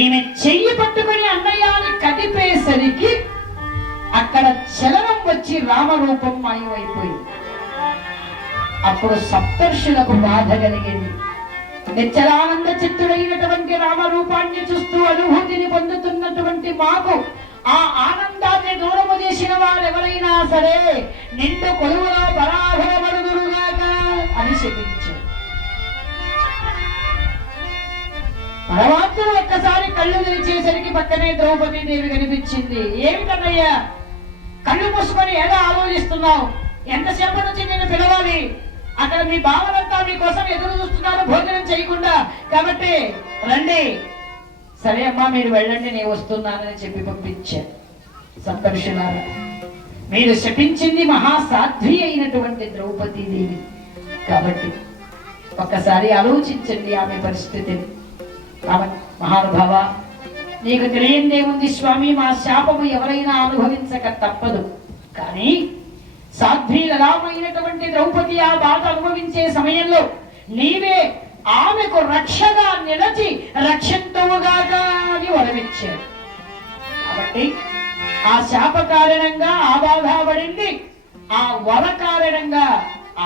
ఈమె చెయ్యి పట్టుకుని అన్నయ్యాన్ని కదిపేసరికి అక్కడ చలనం వచ్చి రామరూపం మాయమైపోయింది. అప్పుడు సప్తర్షులకు బాధ కలిగింది. నిశ్చలానంద చిత్తుడైనటువంటి రామరూపాన్ని చూస్తూ అనుభూతిని పొందుతున్నటువంటి మాకు ఆ ఆనందాన్ని దూరము చేసిన వారెవరైనా సరే నిండు కొలువులో పరాభవమడుదురుగాక అని శపించారు. పరమాత్ముడు ఒక్కసారి కళ్ళు తెరిచేసరికి పక్కనే ద్రౌపదీదేవి కనిపించింది. ఏమిటన్నయ్యా కళ్ళు మూసుకొని ఎలా ఆలోచిస్తున్నావు? ఎంతసేపటి నుంచి నేను పిలవాలి? అక్కడ మీ భావనంతా మీకోసం ఎదురు చూస్తున్నారు భోజనం చేయకుండా, కాబట్టి రండి. సరే అమ్మా మీరు వెళ్ళండి, నేను వస్తున్నానని చెప్పి పంపించాను. సప్తర్షులారా, మీరు శపించింది మహాసాధ్వి అయినటువంటి ద్రౌపదీదేవి కాబట్టి ఒక్కసారి ఆలోచించండి ఆమె పరిస్థితిని. మహానుభావ, నీకు తెలియందేముంది స్వామి, మా శాపము ఎవరైనా అనుభవించక తప్పదు. కానీ సాధ్వి లలామైనటువంటి ద్రౌపది ఆ బాధ అనుభవించే సమయంలో నీవే ఆమెకు రక్షగా నిలచి రక్షింతువుగాక అని వరమిచ్చారు. కాబట్టి ఆ శాప కారణంగా ఆ బాధ పడింది, ఆ వర కారణంగా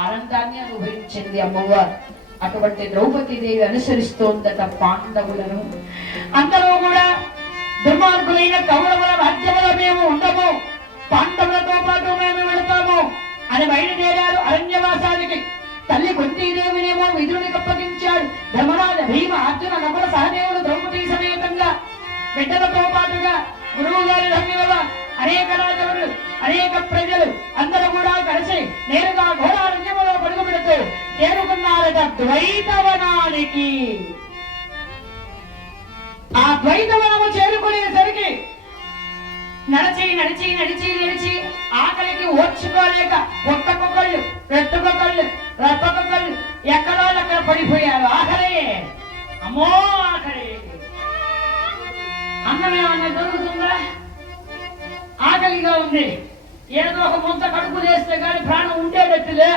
ఆనందాన్ని అనుభవించింది అమ్మవారు. అటువంటి ద్రౌపదీదేవి అనుసరిస్తోందట పాండవులను. అందరూ కూడా దుర్మార్గులైన కౌరవుల రాజ్యములో మేము ఉండము, పాండవులతో పాటు మేము వెళతాము అని బయలుదేరారు అరణ్యవాసానికి. తల్లి కుంతీదేవినేమో విదురునికి అప్పగించాడు. ధర్మరాజ, భీమ, అర్జున, నకుల, సహదేవులు ద్రౌపదీ సమేతంగా బిడ్డలతో పాటుగా గురువు గారి ధన్యవ అనేక రాజులు అనేక ప్రజలు అందరూ కూడా కలిసి నేరుగా ఘోరారణ్యములో పడుగు పెడుతూ చేరుకున్నారట ద్వైతవనానికి. ఆ ద్వైతవనము చేరుకునేసరికి నడిచి నడిచి నడిచి నడిచి ఆకలికి ఓర్చుకోలేక ఒక్కకొకళ్ళు రెట్టుకొకళ్ళు రప్పకొకళ్ళు ఎక్కడో అక్కడ పడిపోయారు. ఆకలి, అమ్మో ఆకలి. అన్నమేమన్నా దొరుకుతుందా? ఆకలిగా ఉంది, ఏదో ఒక ముంత కడుపు చేస్తే గాని ప్రాణం ఉండేటట్టులే.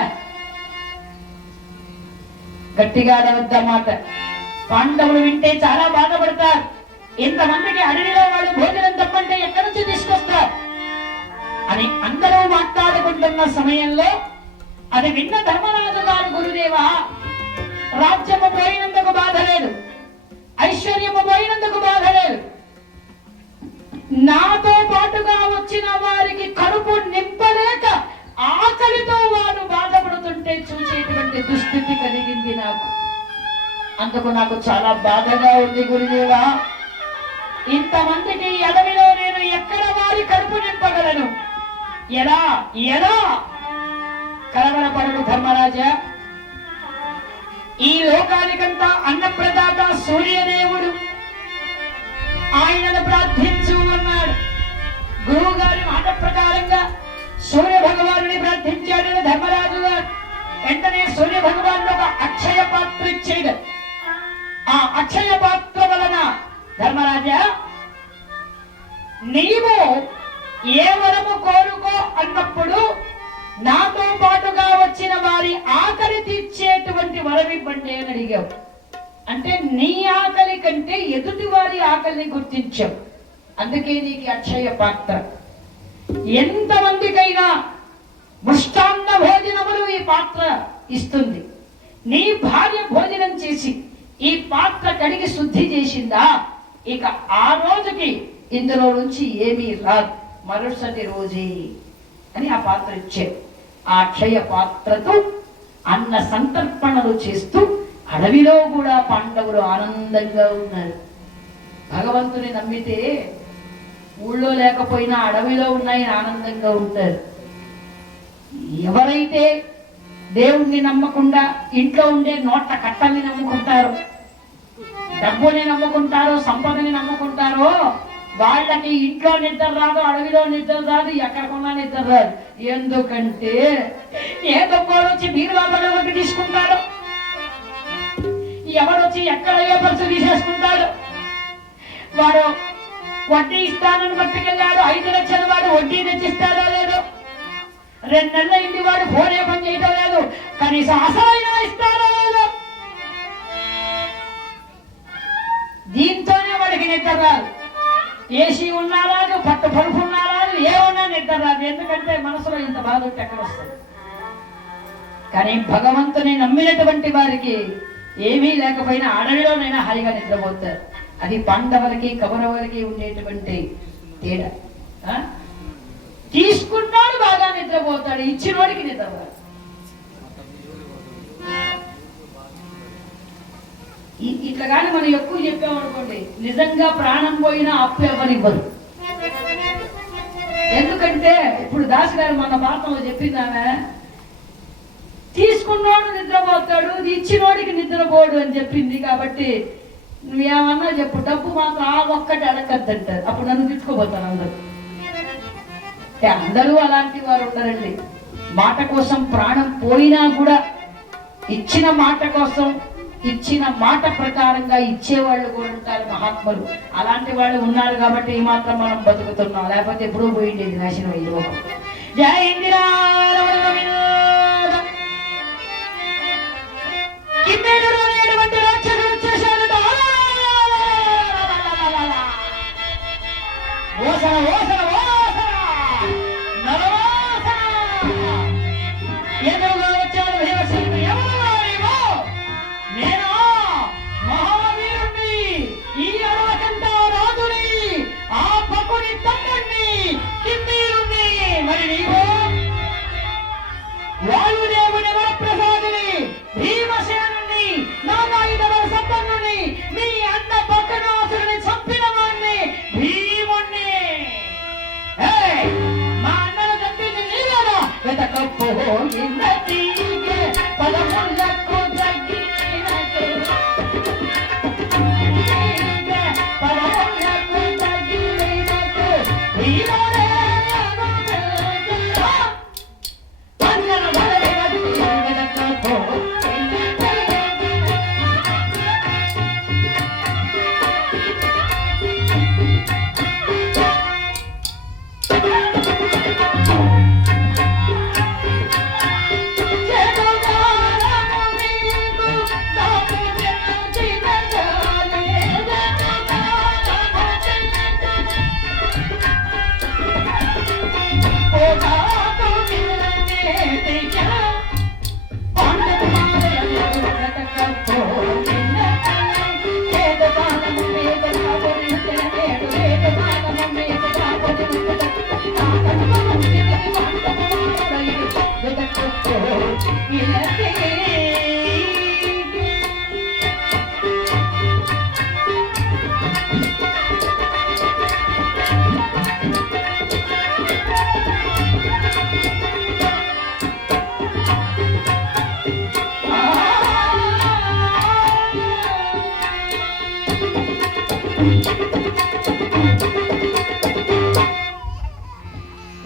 గట్టిగా అడవద్దన్నమాట. పాండవులు వింటే చాలా బాధపడతారు. ఇంతమందికి అడవిలో వాళ్ళు భోజనం తప్పంటే ఎక్కడి నుంచి తీసుకొస్తారు అని అందరూ మాట్లాడుకుంటున్న సమయంలో అది విన్న ధర్మరాజు గారు, గురుదేవా, రాజ్యము పోయినందుకు బాధ లేదు, ఐశ్వర్యము పోయినందుకు బాధ లేదు, నాతో పాటుగా వచ్చిన వారికి కడుపు నింపలేక ఆకలితో వారు బాధపడుతుంటే చూసేటువంటి దుస్థితి కలిగింది నాకు. అందుకు నాకు చాలా బాధగా ఉంది గురుదేవా. ఇంతమందికి అడవిలో నేను ఎక్కడ వారి కడుపు నింపగలను? ఎలా ఎలా? కలవరపడడు ధర్మరాజా, ఈ లోకానికంతా అన్నప్రదాత సూర్యదేవుడు, ఆయనను ప్రార్థించు అన్నాడు. గురువు గారి మాట ప్రకారంగా సూర్య భగవానుని ప్రార్థించాడు ధర్మరాజు గారు. వెంటనే సూర్య భగవాను ఒక అక్షయ పాత్ర ఇచ్చేడు. ఆ అక్షయ పాత్ర వలన ధర్మరాజా, నీవు ఏ వరము కోరుకో అన్నప్పుడు నాతో పాటుగా వచ్చిన వారి ఆకలి తీర్చేటువంటి వరమివ్వండి అని అడిగావు. అంటే నీ ఆకలి కంటే ఎదుటి వారి ఆకలిని గుర్తించావు. అందుకే నీకు అక్షయ పాత్ర. ఎంతమందికైనా ముష్టాన్న భోజనములు ఈ పాత్ర ఇస్తుంది. నీ భార్య భోజనం చేసి ఈ పాత్ర కడిగి శుద్ధి చేసిందా, ఇక ఆ రోజుకి ఇందులో నుంచి ఏమీ రాదు, మరుసటి రోజే అని ఆ పాత్ర ఇచ్చారు. ఆ అక్షయ పాత్రతో అన్న సంతర్పణలు చేస్తూ అడవిలో కూడా పాండవులు ఆనందంగా ఉన్నారు. భగవంతుని నమ్మితే ఊళ్ళో లేకపోయినా అడవిలో ఉన్నాయి ఆనందంగా ఉంటారు. ఎవరైతే దేవుణ్ణి నమ్మకుండా ఇంట్లో ఉండే నోట్ల కట్టల్ని నమ్ముకుంటారో, డబ్బుని నమ్ముకుంటారో, సంపదని నమ్ముకుంటారో వాళ్ళకి ఇంట్లో నిద్ర రాదు, అడవిలో నిద్ర రాదు, ఎక్కడికన్నా నిద్ర రాదు. ఎందుకంటే ఏ దొంగలు వచ్చి బీరువాబడి తీసుకుంటాడు, ఎవడొచ్చి ఎక్కడ ఏ పరుసు తీసేసుకుంటాడు. వాడు వడ్డీ ఇస్తానని పట్టుకెళ్ళాడు, 5 లక్షలు వాడు వడ్డీ తెచ్చిస్తాడో లేదు, 2 నెలల ఇంటి వాడు ఫోన్ ఏ పని చేయటం లేదు, కనీసం అసలైనా ఇస్తాడో లేదు. దీంతోనే వాడికి నిద్ర రాదు, ఏసీ ఉన్నా రాదు, పట్టు పరుపు ఉన్నా రాదు, ఏమన్నా నిద్ర రాదు. ఎందుకంటే మనసులో ఇంత బాధ ఉంటే ఎక్కడ వస్తుంది? కానీ భగవంతుని నమ్మినటువంటి వారికి ఏమీ లేకపోయినా అడవిలోనైనా హాయిగా నిద్రపోతారు. అది పాండవులకి కౌరవులకి ఉండేటువంటి తేడా. తీసుకున్నాడు బాగా నిద్రపోతాడు, ఇచ్చినోడికి నిద్రపోతాడు. ఇట్లా కానీ మనం ఎక్కువ చెప్పామనుకోండి, నిజంగా ప్రాణం పోయినా అప్పు ఎవరివ్వరు. ఎందుకంటే ఇప్పుడు దాసు గారు మన భారతంలో చెప్పిందామె, తీసుకున్నోడు నిద్రపోతాడు, ఇచ్చినోడికి నిద్రపోడు అని చెప్పింది. కాబట్టి నువ్వేమన్నా చెప్పు, డబ్బు మాత్రం ఆ ఒక్కటి అడగద్దంటారు. అప్పుడు నన్ను తిట్టుకోబోతాను అందరూ. అందరూ అలాంటి వారు ఉంటారండి. మాట కోసం ప్రాణం పోయినా కూడా ఇచ్చిన మాట కోసం, ఇచ్చిన మాట ప్రకారంగా ఇచ్చేవాళ్ళు కూడా ఉంటారు మహాత్ములు. అలాంటి వాళ్ళు ఉన్నారు కాబట్టి ఈ మాత్రం మనం బతుకుతున్నాం, లేకపోతే ఎప్పుడూ పోయిండేది నాశనం ఈ లోకం. జై ఇందిరా.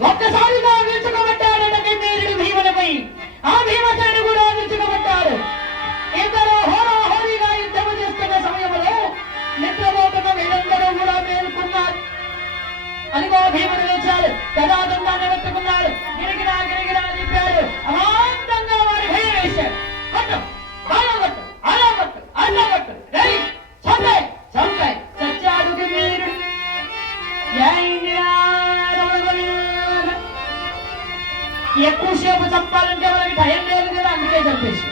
ఒక్కసారిగా విరుచుకోబట్టాడట కిన్నీరుడు భీమునిపై. ఆ భీమసేనుడు కూడా విరుచుకోబట్టాడు. ఇద్దరు హోరాహోరీగా యుద్ధము చేస్తున్న సమయంలో నిద్రపోతున్న వీళ్ళందరూ కూడా మేల్కొన్నారు. అదిగో భీముడు లేచాడు, గదాదండాన్ని ఎత్తుకున్నాడు, గిరిగిరా గిరిగిరా తిప్పాడు. అమాంతంగా వారి భయం వేశాడు. కొట్టు, బాగా కొట్టు, అలా కొట్టు, అలా కొట్టు, చంపాయి చంపాయి చచ్చాడు కిన్నీరుడు. ఎక్కువసేపు చంపాలంటే వాళ్ళకి టైం లేదు కదా, అందుకే చంపేసి.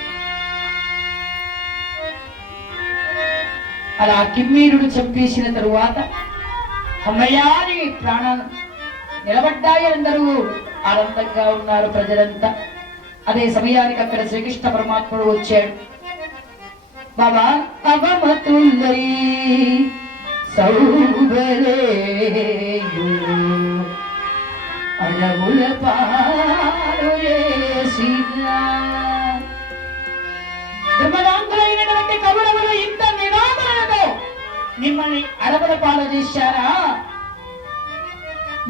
అలా కిమ్మీరుడు చంపేసిన తరువాత అమ్మయ్యాని ప్రాణాలు నిలబడ్డాయి. అందరూ ఆనందంగా ఉన్నారు ప్రజలంతా. అదే సమయానికి అక్కడ శ్రీకృష్ణ పరమాత్ముడు వచ్చాడు. బాబా అవమతుల్లై సౌబరేయు అడవుల పాలు దుర్మదాంతులైనటువంటి కౌరవులు ఇంత నిరాదరణతో మిమ్మల్ని అడవుల పాలు చేశారా?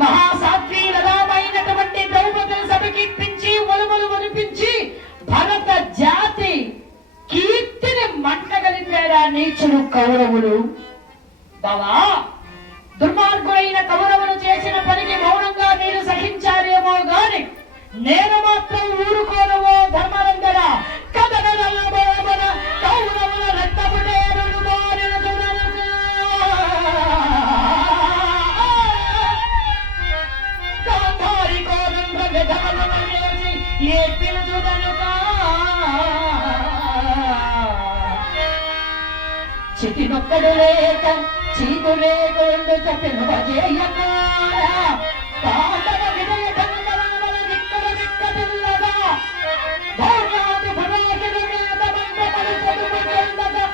మహాసాధ్వీలమైనటువంటి ద్రౌపదిని సభకిప్పించి ఒలుములు ఒలిపించి భరత జాతి కీర్తిని మంటగలిపారా నీచుడు కౌరవులు? బావా, దుర్మార్గులైన కౌరవులు చేసిన పనికి మౌనంగా మీరు సహించారేమో గాని నేను మాత్రం ఊరుకోనవో ధర్మరంగర కౌరవుల రక్తపు నేరుడు మారిన చితినొక్కడు లేక చీతులేకొండు చెప్పిన పాండవ విజయ ధర్మరామల దిక్కల దిక్క పిల్లగా ధర్మాది పురోహితుడు మీద మండపలు చదువు చెల్లగా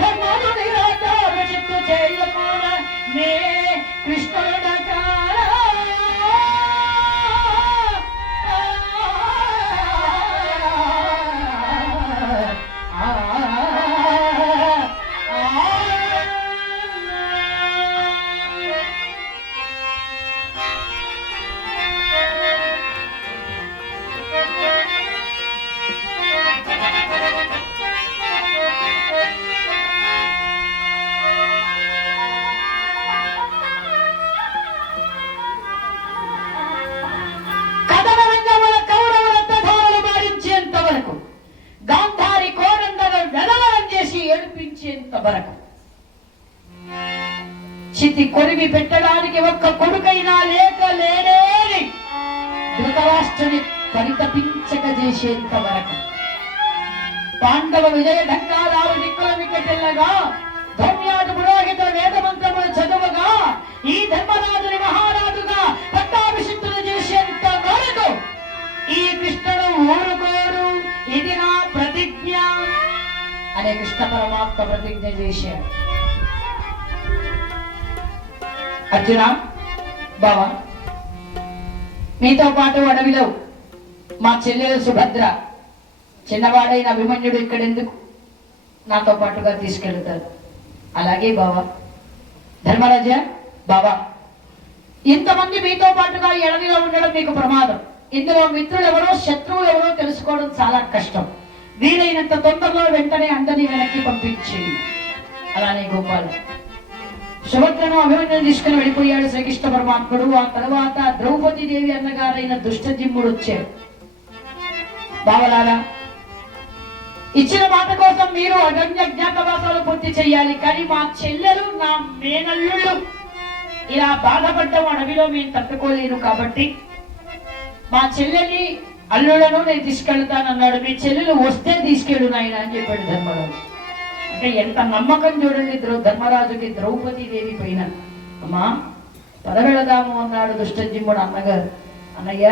ధర్మాలు నిరాచారచిత్తు చేయమాన నే కృష్ణుడగా వరకు చితి కొరివి పెట్టడానికి ఒక్క కొడుకైనా లేక లేనేని ధృతరాష్ట్రుని పరితపించక చేసేంత వరకు పాండవ విజయ ఢంకారాలు దిక్కుల వికెటిల్లగా ధౌమ్యాది పురోహిత వేద మంత్రములు చదువుగా ఈ ధర్మరాజుని మహారాజుగా పట్టాభిషిక్తులు చేసేంత వరకు ఈ కృష్ణుడు ఊరుకోడు, ఇది నా ప్రతిజ్ఞ అనే కృష్ణ పరమాత్మ ప్రతిజ్ఞ చేశాడు. అర్జున బావా, మీతో పాటు అడవిలో మా చెల్లెలు సుభద్ర, చిన్నవాడైన అభిమన్యుడు ఇక్కడెందుకు, నాతో పాటుగా తీసుకెళ్తారు. అలాగే బావా. ధర్మరాజా బావా, ఇంతమంది మీతో పాటుగా ఈ అడవిలో ఉండడం మీకు ప్రమాదం. ఇందులో మిత్రులు ఎవరో శత్రువులు ఎవరో తెలుసుకోవడం చాలా కష్టం. వీలైనంత తొందరలో వెంటనే అందరినీ వెనక్కి పంపించి. అలానే గోపాలు సుభద్రను అభిమన్యుని తీసుకుని వెళ్ళిపోయాడు శ్రీకృష్ణ పరమాత్ముడు. ఆ తర్వాత ద్రౌపదీదేవి అన్నగారైన దుష్టజిమ్ముడు వచ్చాడు. బావలారా, ఇచ్చిన మాట కోసం మీరు అగమ్య జ్ఞాపవాసాలు పూర్తి చేయాలి. కానీ మా చెల్లెలు, నా మేనల్లుళ్ళు ఇలా బాధపడ్డం అడవిలో మేము తట్టుకోలేను. కాబట్టి మా చెల్లెని అల్లులను నేను తీసుకెళ్తానన్నాడు. మీ చెల్లెలు వస్తే తీసుకెళ్ళు నాయన అని చెప్పాడు ధర్మరాజు. అంటే ఎంత నమ్మకం చూడండి ధర్మరాజుకి ద్రౌపదీదేవి పైన. అమ్మా పదవెళదాము అన్నాడు దుష్టజిమ్ముడు అన్నగారు. అన్నయ్య,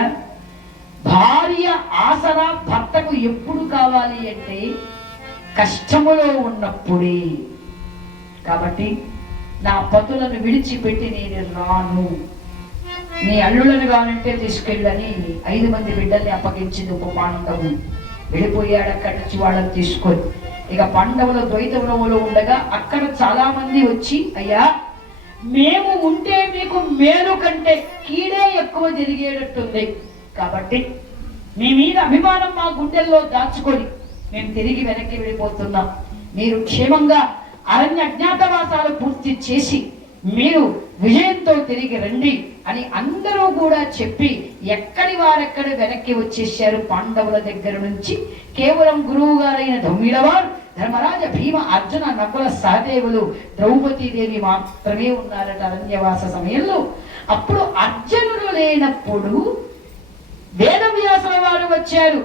భార్య ఆసరా భర్తకు ఎప్పుడు కావాలి అంటే కష్టములో ఉన్నప్పుడే. కాబట్టి నా పతులను విడిచిపెట్టి నేను రాను, నీ అల్లులను కావాలంటే తీసుకెళ్ళని 5 మంది బిడ్డల్ని అప్పగించింది ఉప పాండవులు. వెళ్ళిపోయాడు అక్కడి నుంచి వాళ్ళని తీసుకొని. ఇక పాండవుల ద్వైతవనంలో ఉండగా అక్కడ చాలా మంది వచ్చి, అయ్యా మేము ఉంటే మీకు మేలు కంటే కీడే ఎక్కువ జరిగేటట్టుంది. కాబట్టి మీ మీద అభిమానం మా గుండెల్లో దాచుకొని మేము తిరిగి వెనక్కి వెళ్ళిపోతున్నాం. మీరు క్షేమంగా అరణ్య అజ్ఞాతవాసాలు పూర్తి చేసి మీరు విజయంతో తిరిగి రండి అని అందరూ కూడా చెప్పి ఎక్కడి వారెక్కడ వెనక్కి వచ్చేసారు. పాండవుల దగ్గర నుంచి కేవలం గురువు గారైన ధౌమ్యులవారు, ధర్మరాజ, భీమ, అర్జున, నకుల, సహదేవులు, ద్రౌపదీదేవి మాత్రమే ఉన్నారట అరణ్యవాస సమయంలో. అప్పుడు అర్జునుడు లేనప్పుడు వేదవ్యాసుల వారు వచ్చారు.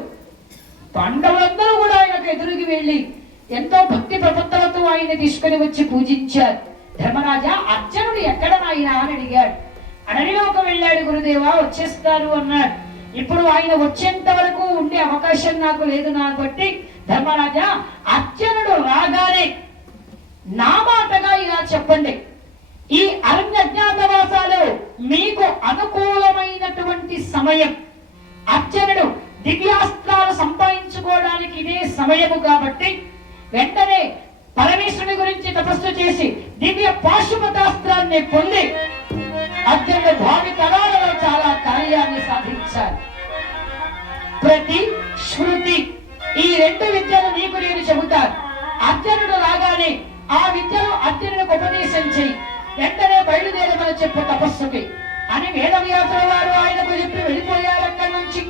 పాండవులందరూ కూడా ఆయనకు ఎదురుకి వెళ్ళి ఎంతో భక్తి ప్రపత్తులతో ఆయన తీసుకుని వచ్చి పూజించారు. ధర్మరాజా, అర్జునుడు ఎక్కడ నాయనా అని అడిగాడు. అడవిలోకి వెళ్ళాడు గురుదేవా, వచ్చేస్తారు అన్నాడు. ఇప్పుడు ఆయన వచ్చేంత వరకు ఉండే అవకాశం నాకు లేదు. కాబట్టి ధర్మరాజా, అర్జునుడు రాగానే నా మాటగా ఇలా చెప్పండి, ఈ అరణ్య అజ్ఞాతవాసాలు మీకు అనుకూలమైనటువంటి సమయం. అర్జునుడు దివ్యాస్త్రాలు సంపాదించుకోవడానికి ఇదే సమయము. కాబట్టి వెంటనే పరమేశ్వరుని గురించి తపస్సు చేసి దివ్య పాశుపతాస్త్రాన్ని పొంది అర్జునుడు భావి తరాలలో చాలా కార్యాన్ని సాధించాలి. ప్రతి శృతి, ఈ 2 విద్యలు నీకు నేను చెబుతాను. అర్జునుడు రాగానే ఆ విద్యను అర్జునుడికి ఉపదేశం చెయ్యి. వెంటనే బయలుదేరమని చెప్పు తపస్సుకి అని వేదవ్యాసుల వారు ఆయనకు చెప్పి వెళ్ళిపోయారు అక్కడి నుంచి.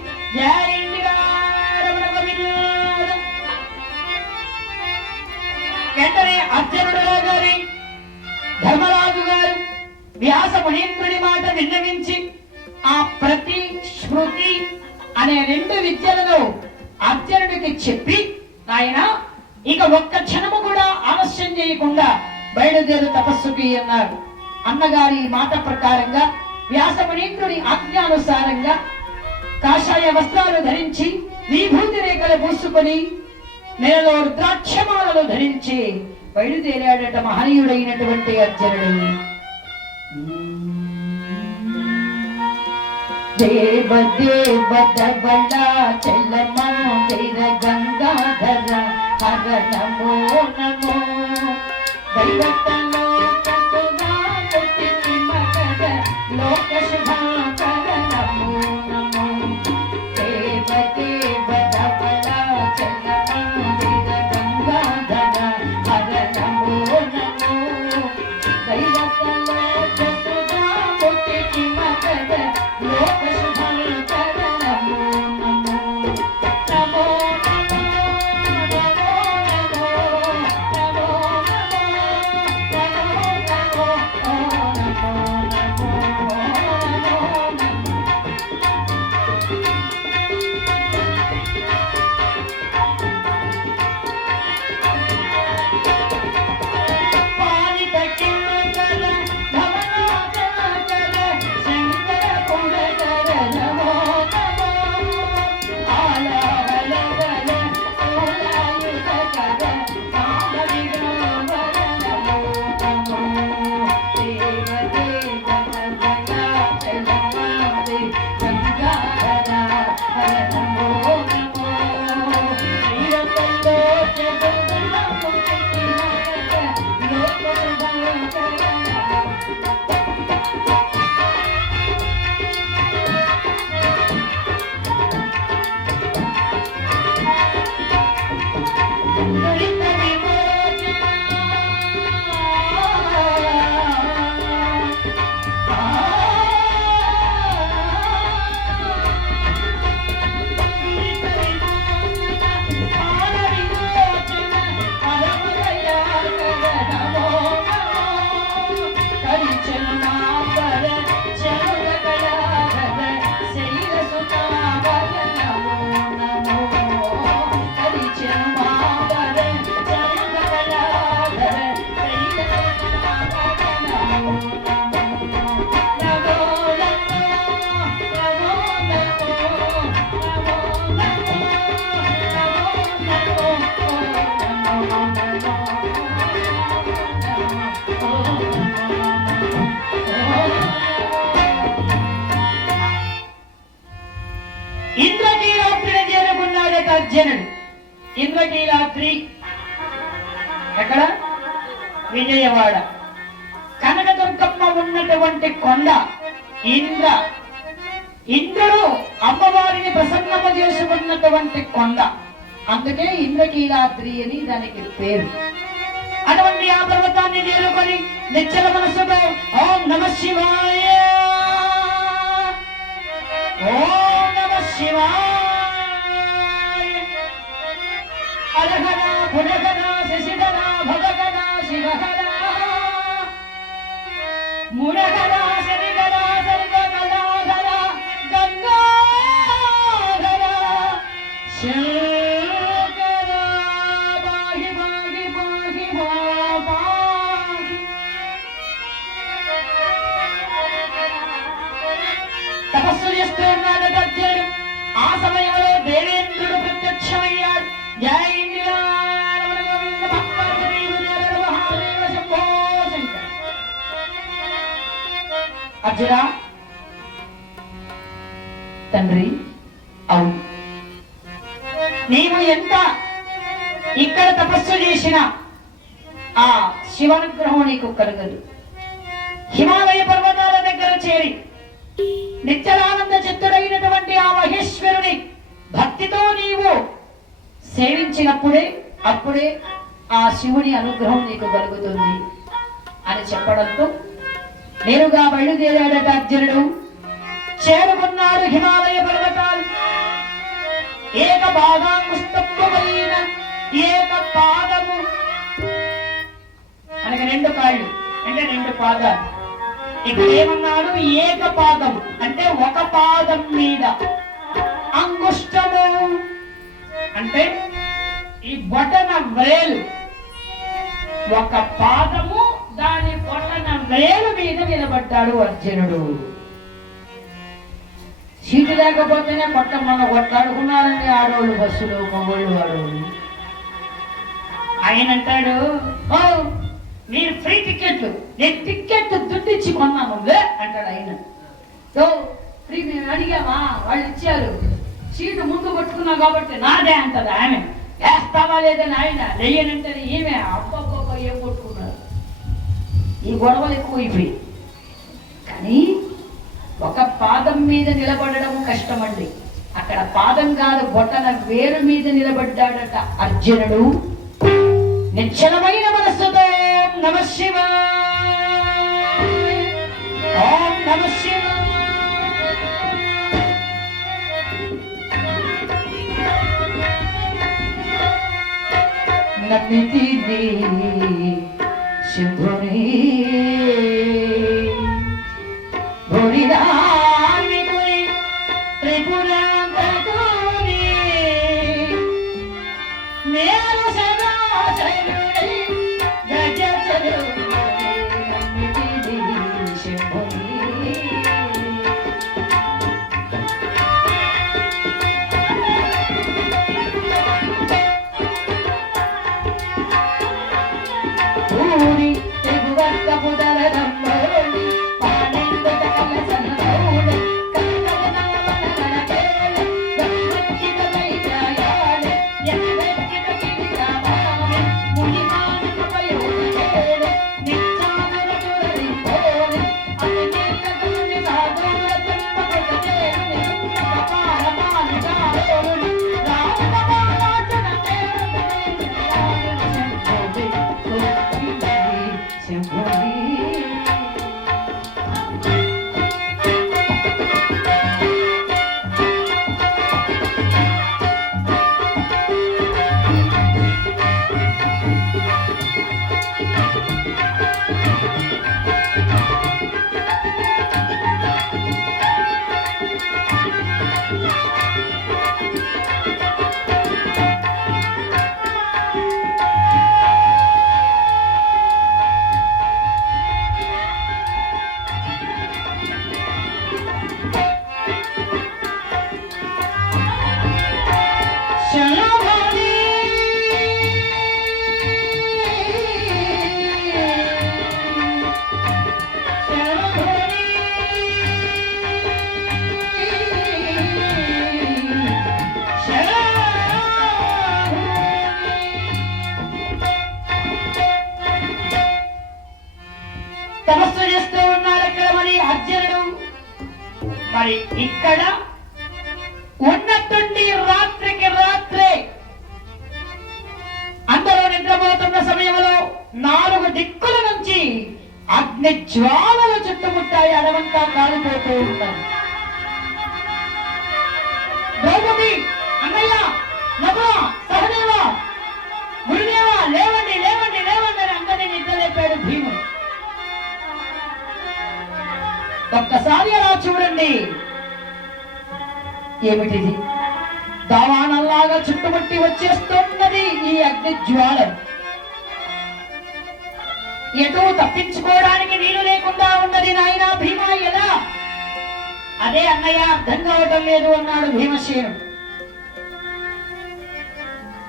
వెంటనే అర్జునుడు రాగానే ధర్మరాజు గారు వ్యాస మునీంద్రుడి మాట విన్నవించి ఆ ప్రతి స్మృతి అనే 2 విద్యలను అర్జునుడికి చెప్పి, నాయన ఇక ఒక్క క్షణము కూడా ఆలస్యం చేయకుండా బయలుదేరు తపస్సుకి అన్నారు. అన్నగారి మాట ప్రకారంగా వ్యాసమునీంద్రుని ఆజ్ఞానుసారంగా కాషాయ వస్త్రాలు ధరించి విభూతి రేఖలు పూసుకొని నెలలో రుద్రాక్షమాలను ధరించి బయలుదేరాడట మహనీయుడైనటువంటి అర్జునుడు. దేవ దేవ దబళ చెల్లమో దేవ గంగాధర హర నమో నమో దైవతలో కతుగా కొట్టి మగద లోక శుభాకర నమో నమో దేవ దేవ దబళ చెల్లమో దేవ గంగాధర హర నమో నమో దైవతలో కతుగా కొట్టి మగద లోక శుభాకర నమో నమో నమో ఇంద్రకీలాద్రిని చేరుకున్నాడట అర్జునుడు. ఇంద్రకీలాద్రి ఎక్కడ? విజయవాడ. కనకదుర్గమ్మ ఉన్నటువంటి కొండ ఇంద్రుడు అమ్మవారిని ప్రసన్నము చేసుకున్నటువంటి కొండ, అందుకే ఇంద్రకీలాద్రి అని దానికి పేరు. అటువంటి ఆ పర్వతాన్ని చేరుకొని నిశ్చల మనసుతో ఓం నమః శివాయ ఓం నమః శివాయ హరహర పునహర శశిధర భవగర శివహర మురహర శనిధర సర్వకళాధర గంగాధర శంకర పాహి పాహి పాహి పాహి. తపస్సు చేస్తూ ఉన్నాడు అర్జునుడు. ఆ సమయంలో దేవేంద్రుడు ప్రత్యక్షమయ్యాడు. జై అర్జున, తండ్రి, అవును, నీవు ఎంత ఇక్కడ తపస్సు చేసినా ఆ శివానుగ్రహం నీకు కలగదు. హిమాలయ పర్వతాల దగ్గర చేరి నిత్యలానంద చిత్తుడైనటువంటి ఆ మహేశ్వరుని భక్తితో నీవు సేవించినప్పుడే అప్పుడే ఆ శివుని అనుగ్రహం నీకు కలుగుతుంది అని చెప్పడంతో నేరుగా బయలుదేరాడట అర్జునుడు. చేరుకున్నాడు హిమాలయ పర్వతాలు. ఏక భాగాంగుస్తమైన ఏక పాదము అనగా రెండు కాళ్ళు అంటే రెండు పాదాలు. ఇక్కడ ఏమన్నాడు? ఏక పాదం అంటే ఒక పాదం మీద, అంగుష్టము అంటే ఈ బొటన వ్రేలు, ఒక పాదము దాని బొటన వ్రేలు మీద నిలబడ్డాడు అర్జునుడు. సీటు లేకపోతేనే మన కొట్లాడుకున్నారండి ఆడవాళ్ళు, బస్సులు మగోళ్ళు ఆడవాళ్ళు. ఆయన అంటాడు, ఓ మీరు ఫ్రీ టికెట్లు, నేను టికెట్ దుడ్డిచ్చి కొన్నాను అంటాడు ఆయన. ఓ ఫ్రీ మేము అడిగామా, వాళ్ళు ఇచ్చారు, సీటు ముందు కొట్టుకున్నాం కాబట్టి నాదే అంటది ఆమె. వేస్తావా లేదని ఆయన, లేయనంటే ఈమె. అబ్బబ్బబ్బ ఏం కొట్టుకున్నారు. ఈ గొడవలు ఎక్కువైపోయి. కానీ ఒక పాదం మీద నిలబడడం కష్టమండి. అక్కడ పాదం కాదు, బొటన వేరు మీద నిలబడ్డాడట అర్జునుడు. నిశ్చలమైన మనస్సుతో నమః శివాయ, ఓం నమః శివాయ. నమితిని శంభుని భురిరామికుని త్రిపురాంతకుని మేరు సదాచరుని గజచరుని నమితిని శంభుని. పూరి త్రిభువర్గపు దరదమ్మోని పాలెంద కల సనోని కనకనవన కేళ గమ్మచ్చిత దైత్యాయాని యజ్ఞచ్చిత కిరీటమాని మునిమాను కృపయోగేన నిత్యానుర దురరిపోని అతినీలగుని సాధుల తుంపకృతేని కపాలపాని చారోని రామకపాలాచన తేరుని శంభుని. తపస్సు చేస్తూ ఉన్నాడు ఇక్కడ మరి అర్జునుడు. మరి ఇక్కడ ఉన్నట్టుండి రాత్రికి రాత్రే అందరూ నిద్రపోతున్న సమయంలో 4 దిక్కుల నుంచి అగ్ని జ్వాలలు చుట్టుముట్టాయి. అడవంతా కాలిపోతూ ఉంటారు. ద్రౌపది, అన్నయ్య, నకుల, సహదేవ, గురుదేవ, లేవండి లేవండి లేవండి అని అందరినీ నిద్రలేపాడు భీముడు. ఒక్కసారి అలా చూడండి, ఏమిటిది? దావానల్లాగా చుట్టుముట్టి వచ్చేస్తున్నది ఈ అగ్ని జ్వాలం. ఎటు తప్పించుకోవడానికి వీలు లేకుండా ఉన్నది. నాయనా భీమా, ఎలా? అదే అన్నయ్య అర్థం కావటం లేదు అన్నాడు భీమసేనుడు.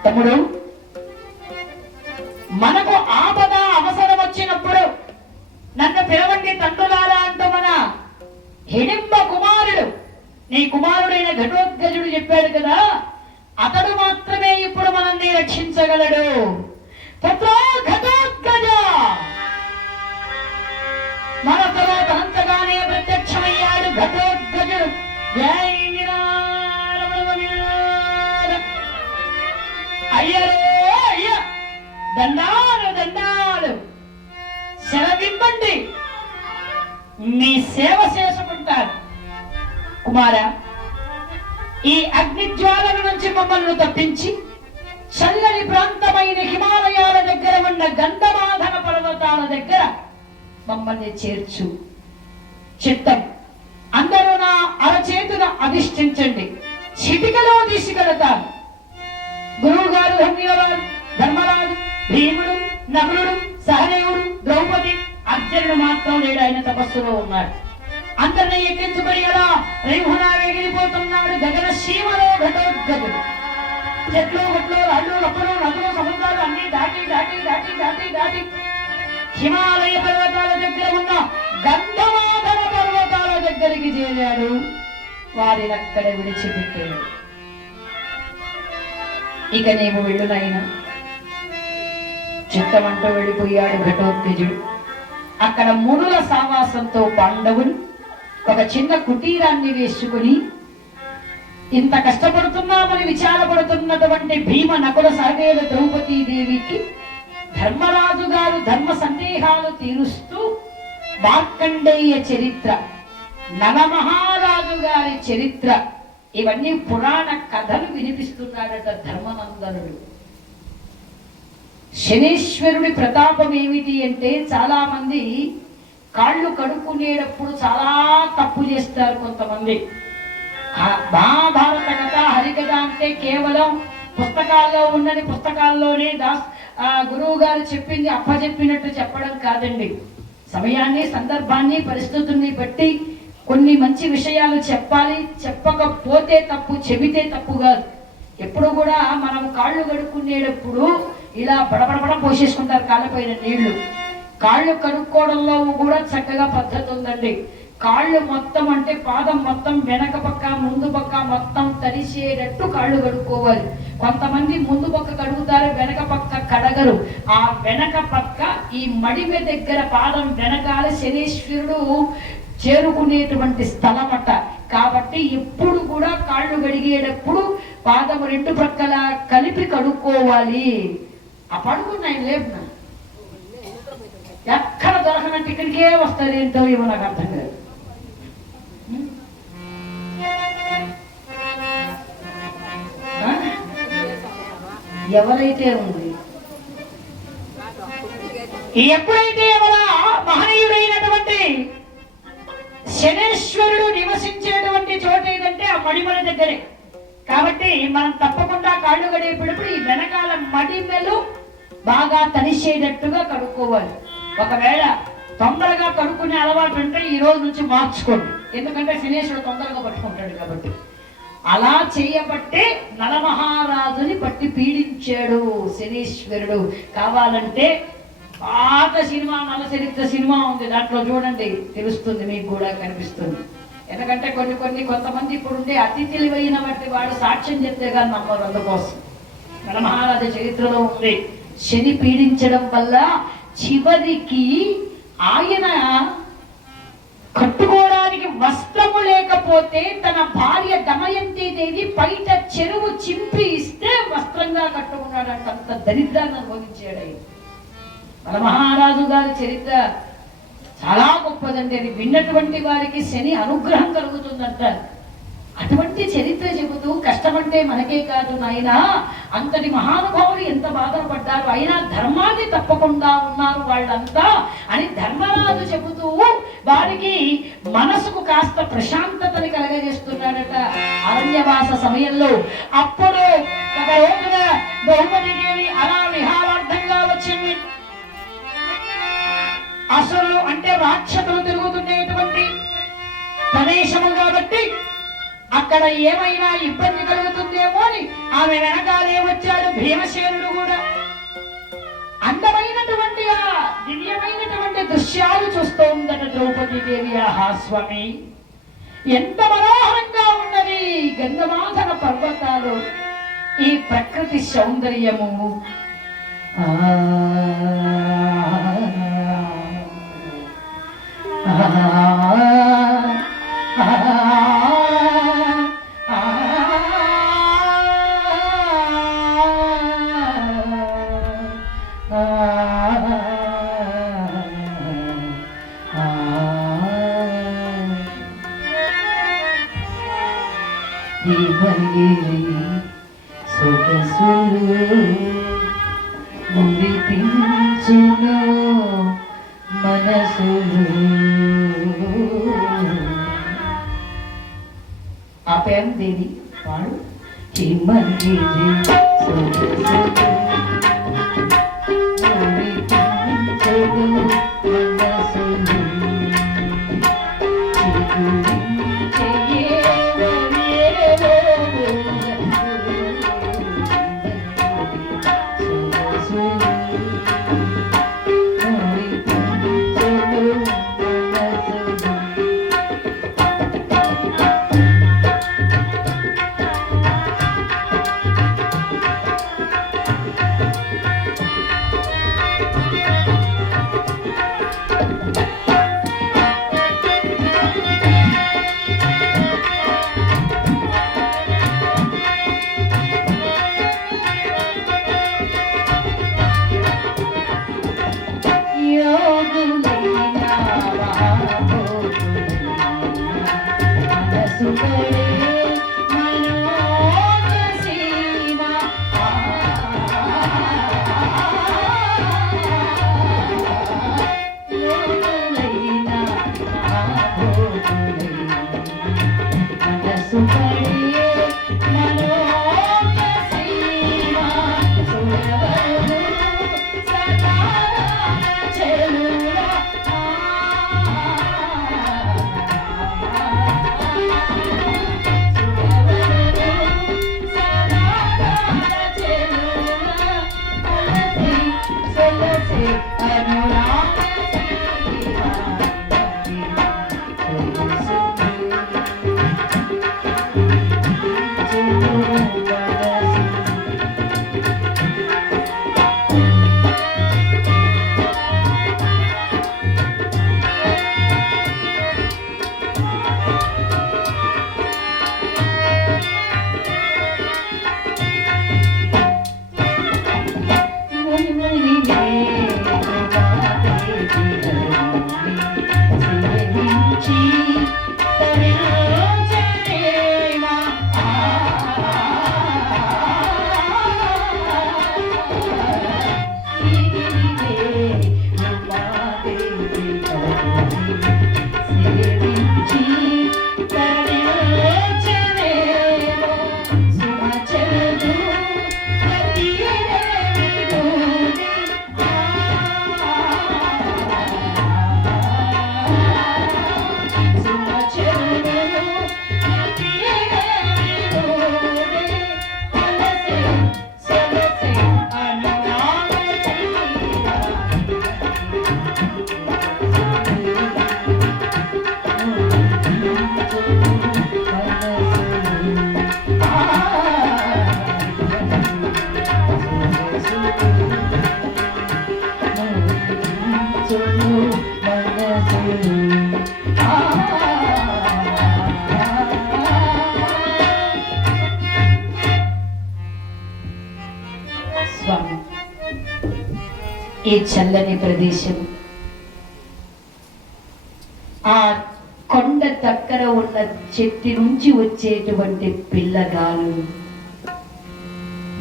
తమ్ముడు, మనకు ఆపద అవసరం వచ్చినప్పుడు నన్ను పిలవండి తండ్రులారా అంటూ మన హిడింబ కుమారుడు, నీ కుమారుడైన ఘటోత్కజుడు చెప్పాడు కదా, అతడు మాత్రమే ఇప్పుడు మనల్ని రక్షించగలడు. పుత్రో ఘటోత్కజ, మన తర్వాత అంతగానే ప్రత్యక్షమయ్యాడు ఘటోత్కజుడు. అయ్యో అయ్య, దండాలు దండాలు, సెలవివ్వండి, మీ సేవ చేసుకుంటారు. కుమారా, ఈ అగ్నిజ్వాలల నుంచి మమ్మల్ని తప్పించి చల్లని ప్రాంతమైన హిమాలయాల దగ్గర ఉన్న గంధమాధన పర్వతాల దగ్గర మమ్మల్ని చేర్చు. చిత్తం, అందరూ నా అరచేతున అధిష్ఠించండి, చిటికలో తీసుకెళతాను. గురువు గారు ధర్మరాజు, భీముడు, నకులుడు, సహదేవుడు, ద్రౌపది, అర్జునుడు మాత్రం లేడు, ఆయన తపస్సులో ఉన్నాడు. అందరినీ ఎక్కించుకొని అలా రింహునా ఎగిరిపోతున్నాడు. గగన సీమలో ఘటోద్గతుడు. చెట్లు గట్లు రాళ్ళు రప్పలు నదులు సముద్రాలు అన్ని దాటి దాటి దాటి దాటి దాటి హిమాలయ పర్వతాల దగ్గర ఉన్న గంధమాధవ పర్వతాల దగ్గరికి చేరాడు. వారిని అక్కడ విడిచిపెట్టాడు. ఇక నీవు వెళ్ళునైనా చిత్తమంటూ వెళ్ళిపోయాడు ఘటోత్కజుడు. అక్కడ మునుల సావాసంతో పాండవులు ఒక చిన్న కుటీరాన్ని వేసుకుని ఇంత కష్టపడుతున్నామని విచారపడుతున్నటువంటి భీమ, నకుల, సహదేవ, ద్రౌపదీదేవికి ధర్మరాజు గారు ధర్మ సందేహాలు తీరుస్తూ మార్కండేయ చరిత్ర, నలమహారాజు గారి చరిత్ర, ఇవన్నీ పురాణ కథలు వినిపిస్తున్నాడట ధర్మనందనుడు. శనేశ్వరుడి ప్రతాపం ఏమిటి అంటే, చాలా మంది కాళ్ళు కడుక్కునేటప్పుడు చాలా తప్పు చేస్తారు. కొంతమంది మహాభారత కథ, హరికథ అంటే కేవలం పుస్తకాల్లో ఉన్నది పుస్తకాల్లోనే గురువు గారు చెప్పింది అప్పచెప్పినట్టు చెప్పడం కాదండి. సమయాన్ని, సందర్భాన్ని, పరిస్థితుల్ని బట్టి కొన్ని మంచి విషయాలు చెప్పాలి. చెప్పకపోతే తప్పు, చెబితే తప్పు కాదు. ఎప్పుడు కూడా మనం కాళ్ళు కడుక్కునేటప్పుడు ఇలా బడబడబడ పోసేసుకుంటారు కాళ్ళపైన నీళ్లు. కాళ్ళు కడుక్కోవడంలో కూడా చక్కగా పద్ధతి ఉందండి. కాళ్ళు మొత్తం అంటే పాదం మొత్తం వెనక పక్క ముందు పక్క మొత్తం తడిసేటట్టు కాళ్ళు కడుక్కోవాలి. కొంతమంది ముందు పక్క కడుగుతారు, వెనక పక్క కడగరు. ఆ వెనక పక్క ఈ మడిమ దగ్గర పాదం వెనకాల శనీశ్వరుడు చేరుకునేటువంటి స్థలం అట. కాబట్టి ఎప్పుడు కూడా కాళ్ళు కడిగేటప్పుడు పాదము రెండు ప్రక్కల కలిపి కడుక్కోవాలి. ఆ పడుకున్నాయి లేపునా ఎక్కడ దొరకనంటే ఇక్కడికే వస్తారు. ఏంటో ఏమో నాకు అర్థం కాదు. ఎవరైతే ఉంది, ఎప్పుడైతే ఎవరా మహనీయుడైనటువంటి శనేశ్వరుడు నివసించేటువంటి చోట ఏదంటే ఆ మడిమల దగ్గరే. కాబట్టి మనం తప్పకుండా కాళ్ళు గడిపేటప్పుడు ఈ వెనకాల మడిమెలు బాగా తడిసేటట్టుగా కడుక్కోవాలి. ఒకవేళ తొందరగా కడుక్కునే అలవాటు అంటే ఈ రోజు నుంచి మార్చుకోండి. ఎందుకంటే శనేశ్వరుడు తొందరగా పట్టుకుంటాడు కాబట్టి. అలా చేయబట్టే నలమహారాజుని పట్టి పీడించాడు శనీశ్వరుడు. కావాలంటే పాత సినిమా, నల చరిత్ర సినిమా ఉంది, దాంట్లో చూడండి, తెలుస్తుంది, మీకు కూడా కనిపిస్తుంది. ఎందుకంటే కొంతమంది ఇప్పుడుండే అతి తెలివైన బట్టి వాడు సాక్ష్యం చెప్తే కానీ నమ్మరు. అందుకోసం నలమహారాజు చరిత్రలో ఉంది. శని పీడించడం వల్ల చివరికి ఆయన కట్టుకోవడానికి వస్త్రము లేకపోతే తన భార్య దమయంతి దేవి బయట చెరువు చింపి ఇస్తే వస్త్రంగా కట్టుకున్నాడంట. అంత దరిద్రాన్ని అనుభవించాడు ఆయన. మన మహారాజు గారి చరిత్ర చాలా గొప్పదండి. అది విన్నటువంటి వారికి శని అనుగ్రహం కలుగుతుందంటారు. అటువంటి చరిత్ర చెబుతూ కష్టమంటే మనకే కాదు నాయన, అంతటి మహానుభావులు ఎంత బాధలు పడ్డారు, అయినా ధర్మాన్ని తప్పకుండా ఉన్నారు వాళ్ళంతా అని ధర్మరాజు చెబుతూ వారికి మనసుకు కాస్త ప్రశాంతతని కలగజేస్తున్నాడట అరణ్యవాస సమయంలో. అప్పుడు ఒక రోజున ద్రౌపదీదేవి అలా విహారార్థంగా వచ్చింది. అసలు అంటే రాక్షసులు తిరుగుతున్నటువంటి ప్రదేశము కాబట్టి అక్కడ ఏమైనా ఇబ్బంది కలుగుతుందేమో అని ఆమె వెనకాలే వచ్చాడు భీమసేనుడు కూడా. అందమైనటువంటి ఆ దివ్యమైనటువంటి దృశ్యాలు చూస్తూ ఉందట ద్రౌపదీదేవి. ఆహా స్వామి, ఎంత మనోహరంగా ఉన్నది గంధమాధన పర్వతాలు, ఈ ప్రకృతి సౌందర్యము. ఆ పేరు దేవి వాడు హిమగిరి స్వామి, ఈ చల్లని ప్రదేశం, ఆ కొండ దగ్గర ఉన్న చెట్టు నుంచి వచ్చేటువంటి పిల్లగాలు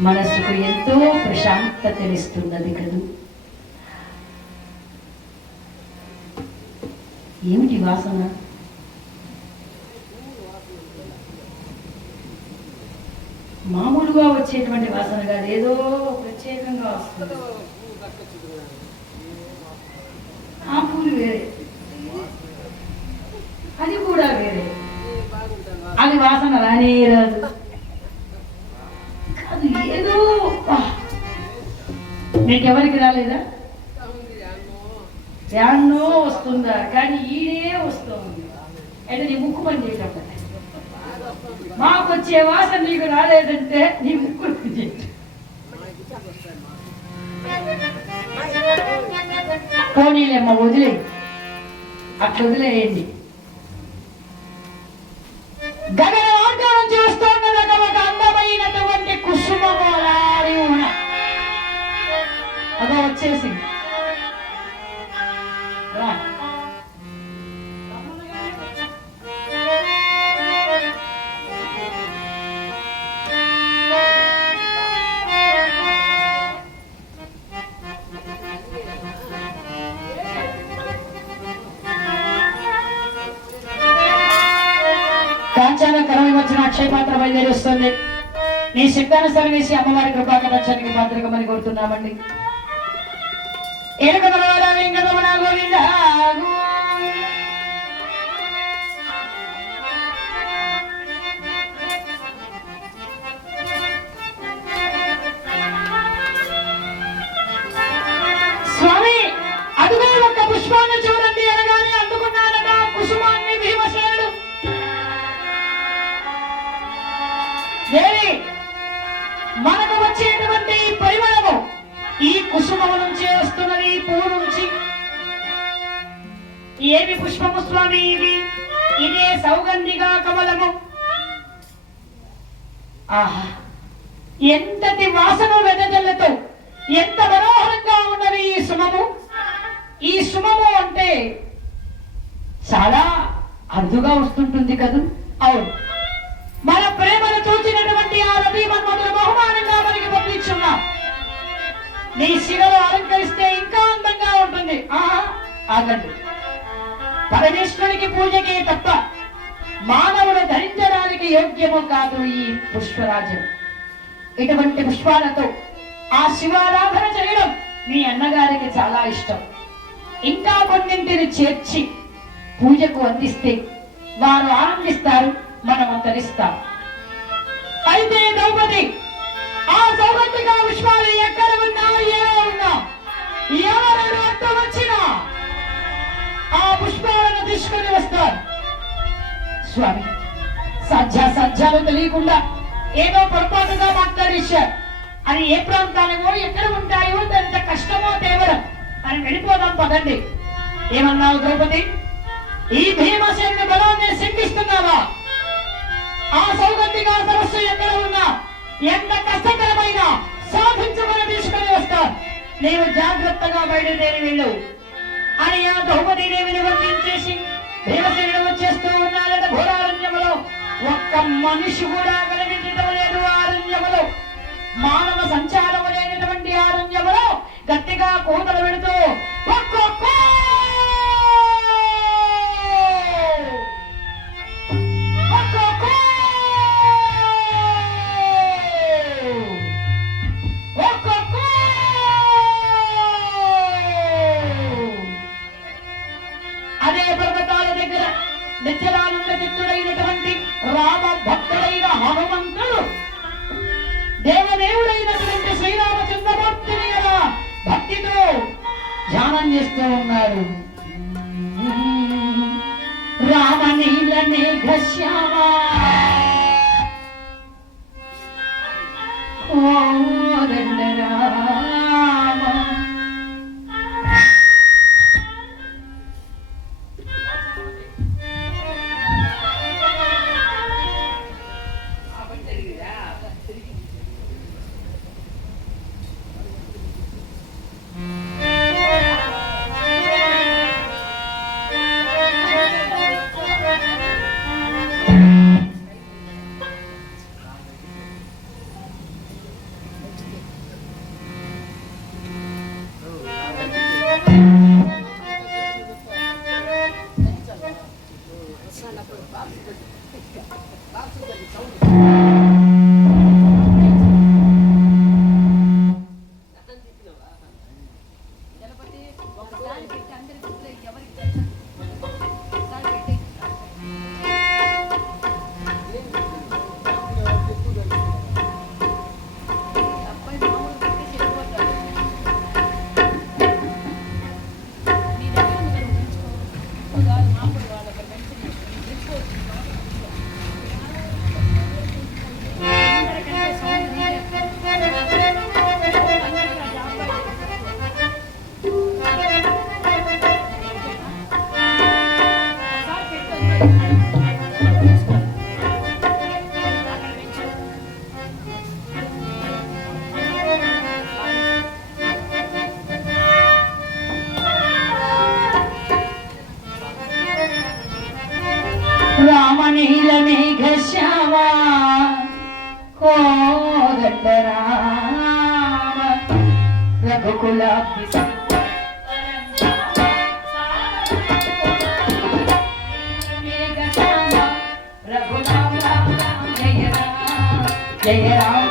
మనసుకు ఎంతో ప్రశాంతతనిస్తున్నది కదూ. ఏమిటి వాసన? మామూలుగా వచ్చేటువంటి వాసన కాదు, ఏదో ప్రత్యేకంగా వస్తుంది. ఆ పూలు వేరే, అది కూడా వేరే, అది వాసన రానే రాదు. కాదు, ఏదో మీకెవరికి రాలేదా? యాన్నో వస్తుందా? కానీ ఈడే వస్తుంది. అయితే నీ ముక్కు పని చేయటం, మాకు వచ్చే వాసన నీకు రాలేదంటే నీ ముక్కు పోనీలేమ్మ, వదిలే, అట్లా వదిలేయండి. గగన మార్గం నుంచి వస్తున్నది ఒక అందమైనటువంటి కుసుమలారి ఉన్న అదో వచ్చేసింది. కాంచాన కరమి వచ్చిన అక్షయ పాత్ర బయలుదేరి వస్తుంది. నీ శక్తానుసారం వేసి అమ్మవారి కృపాకటాక్షానికి పాత్రకమని కోరుతున్నామండి. ఏడుకొండలవాడ వెంకటరమణ గోవింద. స్వామి అదుగో ఒక్క పుష్పాన్ని చూడండి అనగానే అందుకున్నారట కుసుమాన్ని భీమసేనుడు. దేవి మనకు వచ్చేటువంటి పరిమళము ఈ కుసుమము నుంచి వస్తున్నది, పువ్వు నుంచి. ఏమి పుష్పము స్వామి ఇది? ఇదే సౌగంధిగా కమలము. ఆహా, ఎంతటి వాసన వెదజల్లతో ఎంత మనోహరంగా ఉన్నది ఈ సుమము. ఈ సుమము అంటే చాలా అరుదుగా వస్తుంటుంది కదూ. అవును, మన ప్రేమను చూచినటువంటి ఆ రవి మన్మధుడు బహుమానంగా మనకి పంపించున్నా. నీ శివలో అలంకరిస్తే ఇంకా అందంగా ఉంటుంది. ఆగండి, పరమేశ్వరునికి పూజకే తప్ప మానవుడు ధరించడానికి యోగ్యము కాదు ఈ పుష్పరాజం. ఇటువంటి పుష్పాలతో ఆ శివారాధన చేయడం మీ అన్నగారికి చాలా ఇష్టం. ఇంకా కొన్నింటిని చేర్చి పూజకు అందిస్తే వారు ఆనందిస్తారు, మనం అంతరిస్తాం. అయితే ద్రౌపది ఆ సౌగంధిక పుష్పాలు ఎక్కడ ఉన్నా ఏమో ఉన్నా ఎవరు అడ్డం వచ్చినా ఆ పుష్పాలను తీసుకొని వస్తారు. స్వామి సాధ్యాలు తెలియకుండా ఏదో పొరపాటుగా మాట్లాడేశారు అని, ఏ ప్రాంతానివో ఎక్కడ ఉంటాయో ఎంత కష్టమో తేవడం అని వెళ్ళిపోదాం పదండి. ఏమన్నావు ద్రౌపది? ఈ భీమసేనుని బలాన్ని శంకిస్తున్నావా? ఆ సౌగంధిక సరస్సు ఎక్కడ ఉన్నా ఎంత కష్టకరమైన సాధించుకొని తీసుకొని వస్తాను. నేను జాగ్రత్తగా బయలుదేరి వెళ్ళు అని ఆ ద్రౌపదీదేవిని వర్ణించేసి భీమసేనుడు వచ్చేస్తూ ఉన్నాడట. ఘోరారణ్యములో ఒక్క మనిషి కూడా కనిపించడం లేదు. ఆరణ్యములో మానవ సంచారము లేనటువంటి ఆరణ్యములో గట్టిగా కూతలు పెడుతూ అదే పర్వతాల దగ్గర నిత్యరానంద చిత్తుడైనటువంటి రామ భక్తుడైన హనుమంతుడు దేవదేవుడైనటువంటి శ్రీరామచంద్రమూర్తిని కదా భక్తితో ధ్యానం చేస్తూ ఉన్నారు. రామనీల మేఘశ్యామ రామనీల మేఘశ్యామ కోదండ రామ రఘుకులాబ్ధి మేఘశ్యామ రఘురామ జయ రామ జయ రామ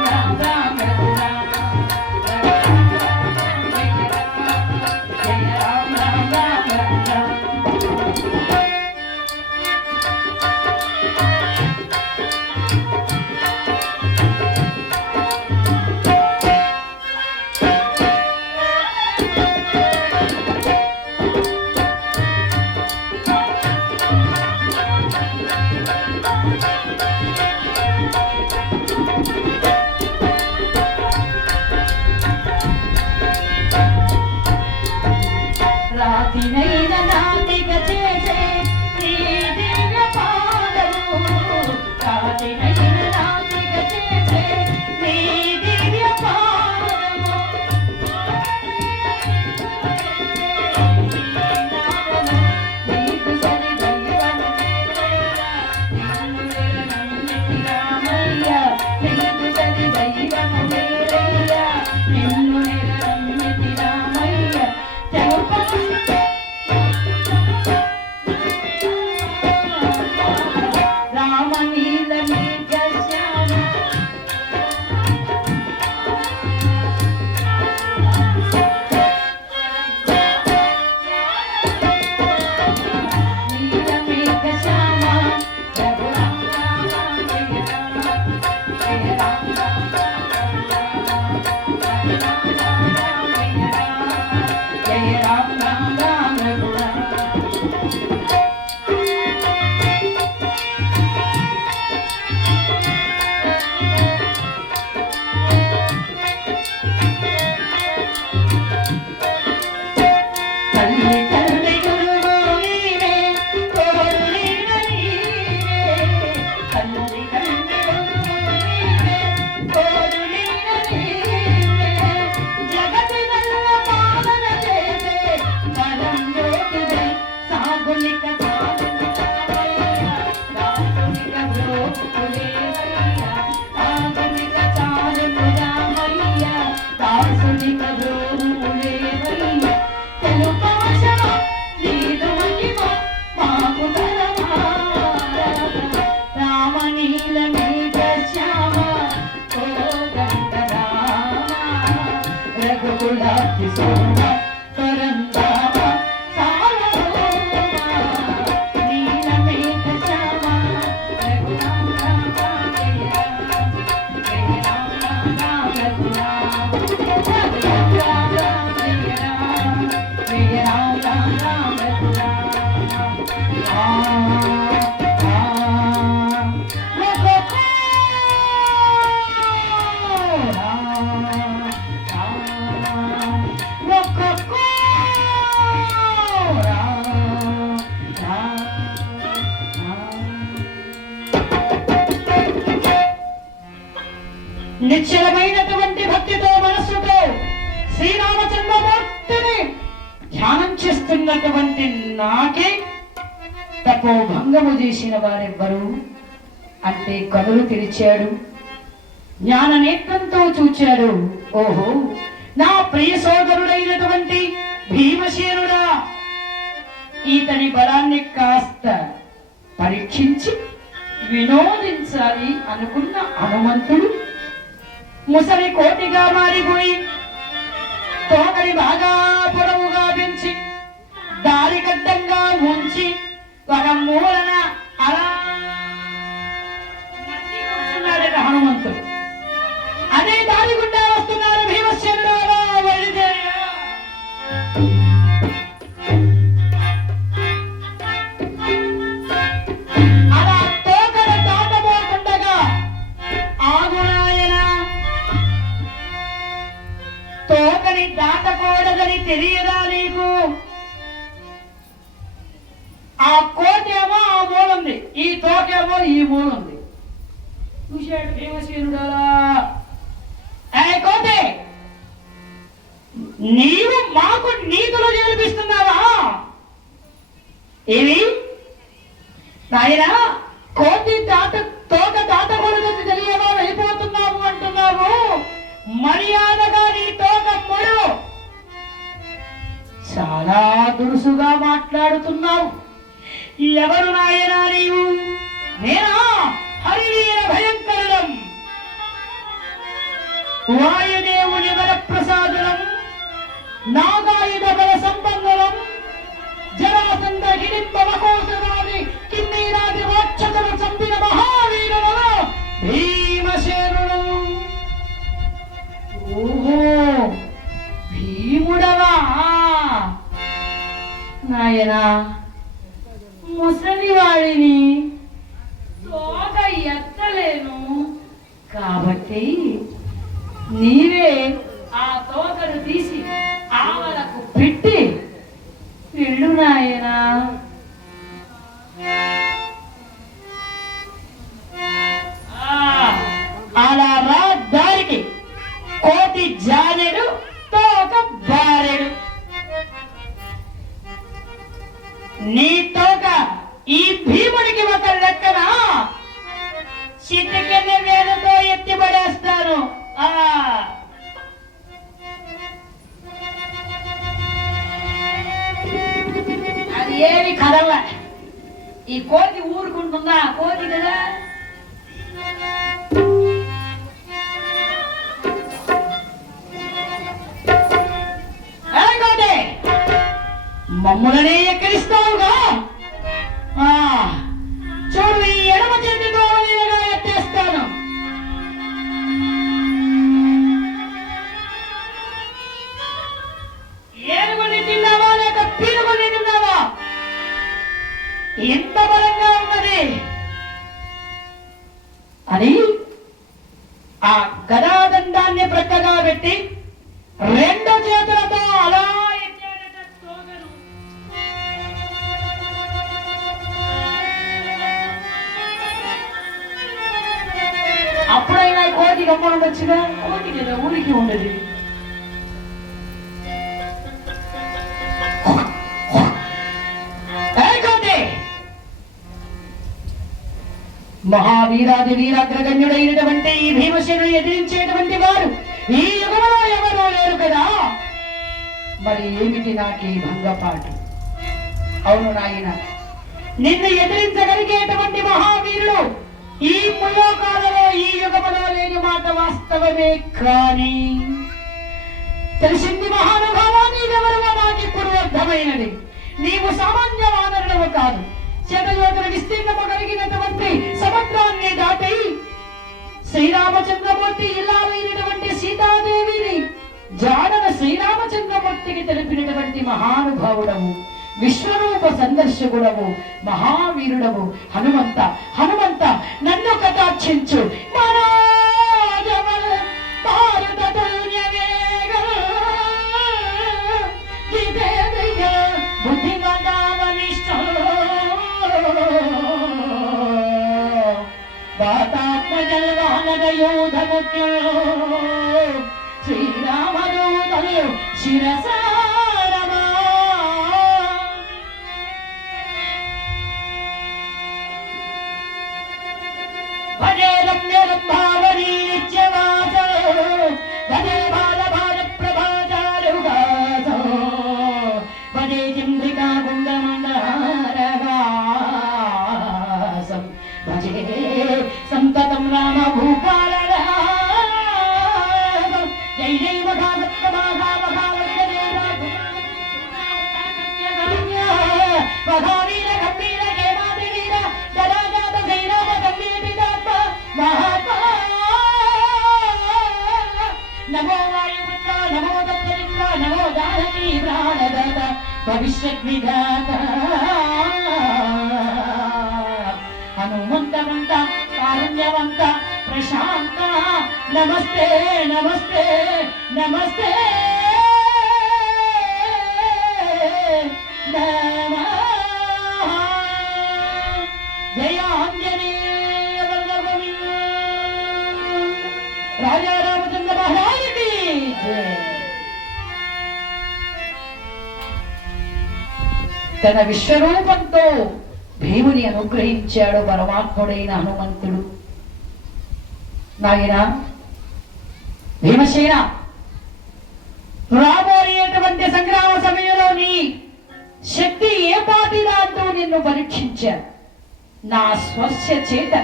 నిశ్చలమైనటువంటి భక్తితో మనస్సుతో శ్రీరామచంద్రమూర్తిని ధ్యానం చేస్తున్నటువంటి నాకే తపో భంగము చేసిన వారెవ్వరు అంటే కనులు తెరిచాడు, జ్ఞాన నేత్రంతో చూచాడు. ఓహో, నా ప్రియ సోదరుడైనటువంటి భీమసేనుడా, ఈతని బలాన్ని కాస్త పరీక్షించి వినోదించాలి అనుకున్న హనుమంతుడు ముసలి కోటిగా మారిపోయి తోకని బాగా పొడవుగా పెంచి దారి గడ్డంగా ఉంచి ఒక మూలన అలా కూర్చున్నాడట హనుమంతుడు. అదే దారి గుండా వస్తున్నారు భీమసేనుడు. అలా బయలుదేరా అలా తోకను దాటబోతుండగా ఆగునాయన, తోకని దాటకూడదని తెలియదా నీకు? ఆ కోటేమో ఆ మూలుంది, ఈ తోకేమో ఈ మూలుంది. చూశాడు భీమసేనుడు. కోటే, నీవు మాకు నీతులు నేర్పిస్తున్నావా? ఏవి నాయనా, కోటి తోక దాటకూడదని తెలియదా వెళ్ళిపోతున్నావు అంటున్నావు? మర్యాదగా నీ తోక ముడు. చాలా దురుసుగా మాట్లాడుతున్నావు. ఎవరు నాయనా నీవు? నేనా హరివీర భయంకరులం, వాయుదేవుని వర ప్రసాదులం, నాగాయుధ బల సంపన్నులం, జరాసంద హిడింబ మకోసరాది కిన్నీరాది రాక్షసులు చంపిన మహావీరులలో భీమసేనుడు. ఓహో, భీముడవా నాయనా? ముసలివాడిని తోక ఎత్తలేను కాబట్టి నీవే ఆ తోకను తీసి ఆవలకు పెట్టి వెళ్ళు నాయనా. అలా రా దారికి, కోటి జానెడు తోక బారెడు. నీ తోక ఈ భీముడికి ఒక లెక్కన చిటికెన వేలుతో ఎత్తిపడేస్తాను. అది ఏమి కదల. ఈ కోతి ఊరుకుంటుందా? కోతి కదా. మమ్ములనే ఎక్కడిస్తావుగా? చూడు, ఈ ఎడమ చేతితో నేనుగా ఎత్తేస్తాను. ఏనుగుని తిన్నావా లేక పీనుగుని తిన్నావా? ఎంత బలంగా ఉన్నది అని ఆ గదాదండాన్ని ప్రక్కగా పెట్టి రెండు చేతులతో అలా ఎత్తాడట తోగను. అప్పుడైనా కోటి గమ్మలు ఉండొచ్చుగా, కోటి కదా ఊరికి ఉండదు. మహావీరాది వీరాగ్రగణ్యుడైనటువంటి ఈ భీమసేనుని ఎదిరించేటువంటి వారు ఈ యుగంలో ఎవరూ లేరు కదా, మరి ఏమిటి నాకీ భంగపాటు? అవును నాయన, నిన్ను ఎదిరించగలిగేటువంటి మహావీరుడు ఈ ములోకాలలో ఈ యుగములో లేని మాట వాస్తవమే. కానీ తెలిసింది మహానుభావా, నీవెవరుగా నాకిప్పుడు అర్థమైనది. నీవు సామాన్య వానరుడవు కాదు. శతయోజన విస్తీర్ణము కలిగినటువంటి సముద్రాన్ని దాటి శ్రీరామచంద్రమూర్తి ఇల్లాలైనటువంటి సీతాదేవిని జాడన శ్రీరామచంద్రమూర్తికి తెలిపినటువంటి మహానుభావుడవు, విశ్వరూప సందర్శకుడవు, మహావీరుడవు హనుమంత. హనుమంత, నన్ను కటాక్షించు. శ్రీరామదూతలు శిరసారమా భజే రమ్య రంభావరీత్యవాస భజే బాల బాల ప్రభాచారుగాస భజే చంద్రికా గుండమందారవాసం భజే సంతతం రామ భూపాల జై జై మహావీర గంభీర హేమాది వీర జరాజాత శ్రీరామ గంభీరితాత్మ మహాత్మా నమో వాయుపుత్ర నమో దత్తరిత్ర నమో జానకీ ప్రాణదాత భవిష్యత్ విధాత హనుమంతమంత కారుణ్యవంత ప్రశాంత నమస్తే నమస్తే నమస్తే జయ ఆంజనేయ రాజా రామచంద్ర మహారాజుకి తన విశ్వరూపంతో భీముని అనుగ్రహించాడు పరమాత్ముడైన హనుమంతుడు. నాయన భీమసేన, రాబోయేటువంటి సంగ్రామ సమయంలో నీ శక్తి ఏ పాటిదా అంటూ నిన్ను పరీక్షించాను. నా స్పర్శ చేత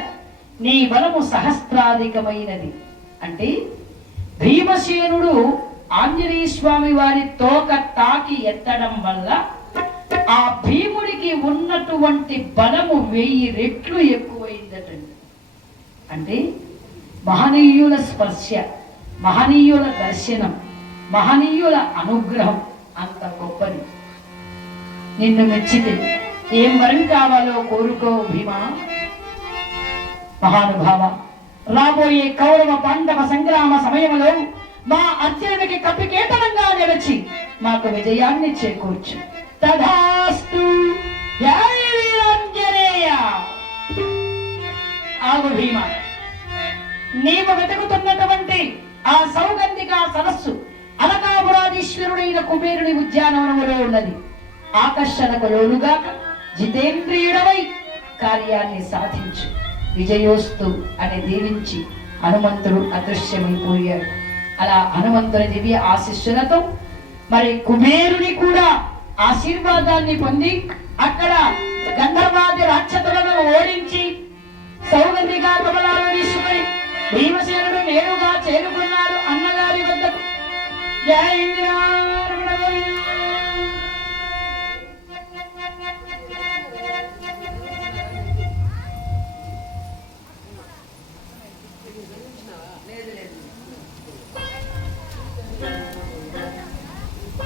నీ బలము సహస్రాధికమైనది. అంటే భీమసేనుడు ఆంజనేయ స్వామి వారి తోక తాకి ఎత్తడం వల్ల ఆ భీముడికి ఉన్నటువంటి బలము 1000 రెట్లు ఎక్కువైందటండి. అంటే మహనీయుల స్పర్శ, మహనీయుల దర్శనం, మహనీయుల అనుగ్రహం అంత గొప్పది. నిన్ను మెచ్చితే ఏం వరం కావాలో కోరుకో భీమా. మహానుభావ, రాబోయే కౌరవ పాండవ సంగ్రామ సమయంలో మా అర్జునుడికి కప్పికేతనంగా నిలిచి మాకు విజయాన్ని చేకూర్చు. తథాస్తు. జై వీరాంజనేయ. ఆగు భీమ, నీవు వెతుకుతున్నటువంటి ఆ సౌగంధిక సరస్సు అలకాపురాధీశ్వరుడైన కుబేరుని ఉద్యానవనములో ఉన్నది. ఆకర్షణకు లోనుగా జితేంద్రియుడవై కార్యాన్ని సాధించు. విజయోస్తు అని దీవించి హనుమంతుడు అదృశ్యమైపోయాడు. అలా హనుమంతుని దివ్య ఆశీస్సులతో మరి కుబేరుని కూడా ఆశీర్వాదాన్ని పొంది అక్కడ గంధర్వాది రాక్షసులను ఓడించి సౌగంధిగా కమలాలు తీసుకుని భీమసేనుడు నేరుగా చేరుకున్నాడు అన్నగారి వద్దకు. జై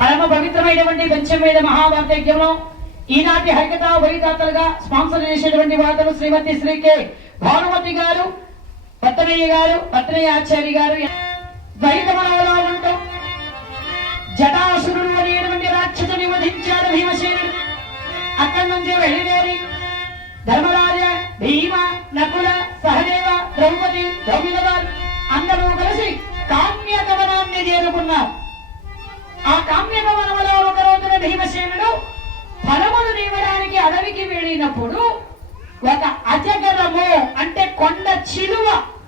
పరమ పవిత్రమైనటువంటి పంచమేద మహాభారత యజ్ఞంలో ఈనాటి హరికథా వైదాతలుగా స్పాన్సర్ చేసేటువంటి వార్తలు శ్రీమతి శ్రీ కె భానుమతి గారు, పత్తనయ్య గారు, పత్తనయ్య ఆచార్య గారు. ద్వైతమనవలో ఉంటూ జటాసురుడు అనేటువంటి రాక్షసుని వధించాడు భీమసేనుడు. అక్కడి నుంచి వెళ్ళివేరి ధర్మరాజ, భీమ, నకుల, సహదేవ, ద్రౌపది, ద్రౌపది వారు అందరూ కలిసి కామ్యగమనాన్ని చేరుకున్నారు. ఆ కామ్యగమనంలో ఒక రోజున భీమసేనుడు ఫలములు నీవడానికి అడవికి వెళ్ళినప్పుడు ఒక అజగరము అంటే కొండ చిలువ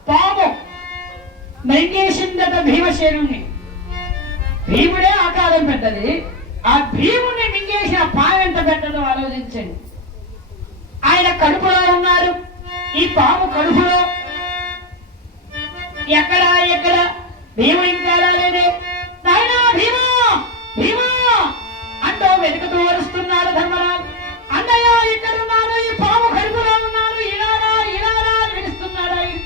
పాము మింగేసిందట భీమసేనుణ్ణి. భీముడే ఆకారం పెద్దది, ఆ భీముని మింగేసిన పాము ఎంత పెద్దదో ఆలోచించండి. ఆయన కడుపులో ఉన్నారు, ఈ పాము కడుపులో ఎక్కడ భీము ఇంకా రాలేదే. నాయనా భీమా భీమా అంటూ వెతుకుతూ వరుస్తున్నాడు ధర్మరాజు. అన్నయ్య ఇక్కడున్నాను, ఈ పాము కడుపులో ఉన్నాను, ఇలారా ఇలారా అని పిలుస్తున్నాడు. ఆయన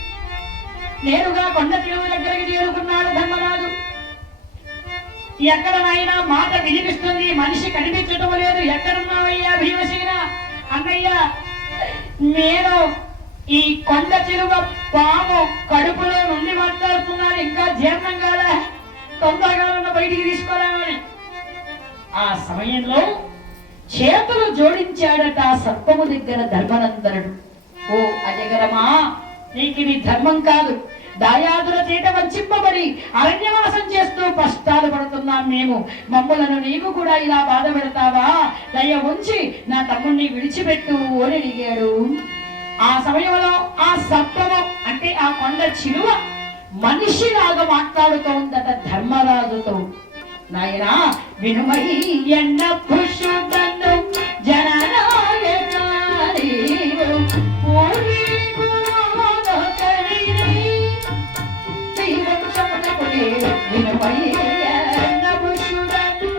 నేరుగా కొండ చిలువ దగ్గరికి చేరుకున్నాడు ధర్మరాజు. ఎక్కడనైనా మాట వినిపిస్తుంది, మనిషి కనిపించటం లేదు. ఎక్కడున్నావయ్యా భీమసేన? అన్నయ్య నేను ఈ కొండ చిలువ పాము కడుపులో నుండి మాట్లాడుతున్నాను, ఇంకా జీర్ణం కాదా, తొందరగా బయటికి తీసుకోవాలని. ఆ సమయంలో చేతులు జోడించాడట ఆ సర్పము దగ్గర ధర్మనందనుడు. ఓ అజగరమా, నీకు ఇది ధర్మం కాదు. దాయాదుల చేత వంచింపబడి అరణ్యవాసం చేస్తూ కష్టాలు పడుతున్నాం మేము. మమ్ములను నీవు కూడా ఇలా బాధ పెడతావా? దయ ఉంచి నా తమ్ముణ్ణి విడిచిపెట్టు అని అడిగాడు. ఆ సమయంలో ఆ సర్పము అంటే ఆ కొండ చిలువ మనిషిలాగా మాట్లాడుతోందట ధర్మరాజుతో. నాయనా వినుమయ్యన్న పుష్పను జననాయకారి వినుమయ్యన్న పుష్పను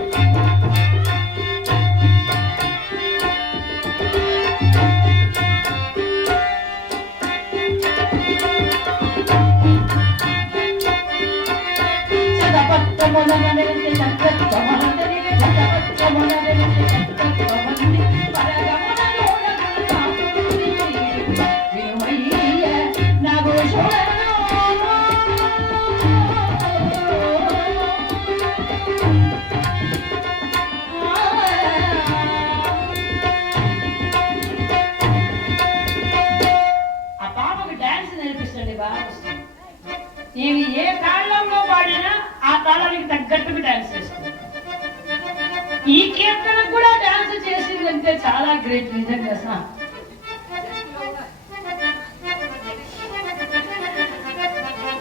ఇవి ఏ తాళంలో పాడినా ఆ తాళానికి తగ్గట్టుగా డాన్స్ చేస్తుంది. ఈ కీర్తన కూడా డాన్స్ చేసిందంటే చాలా గ్రేట్ నిజంగా.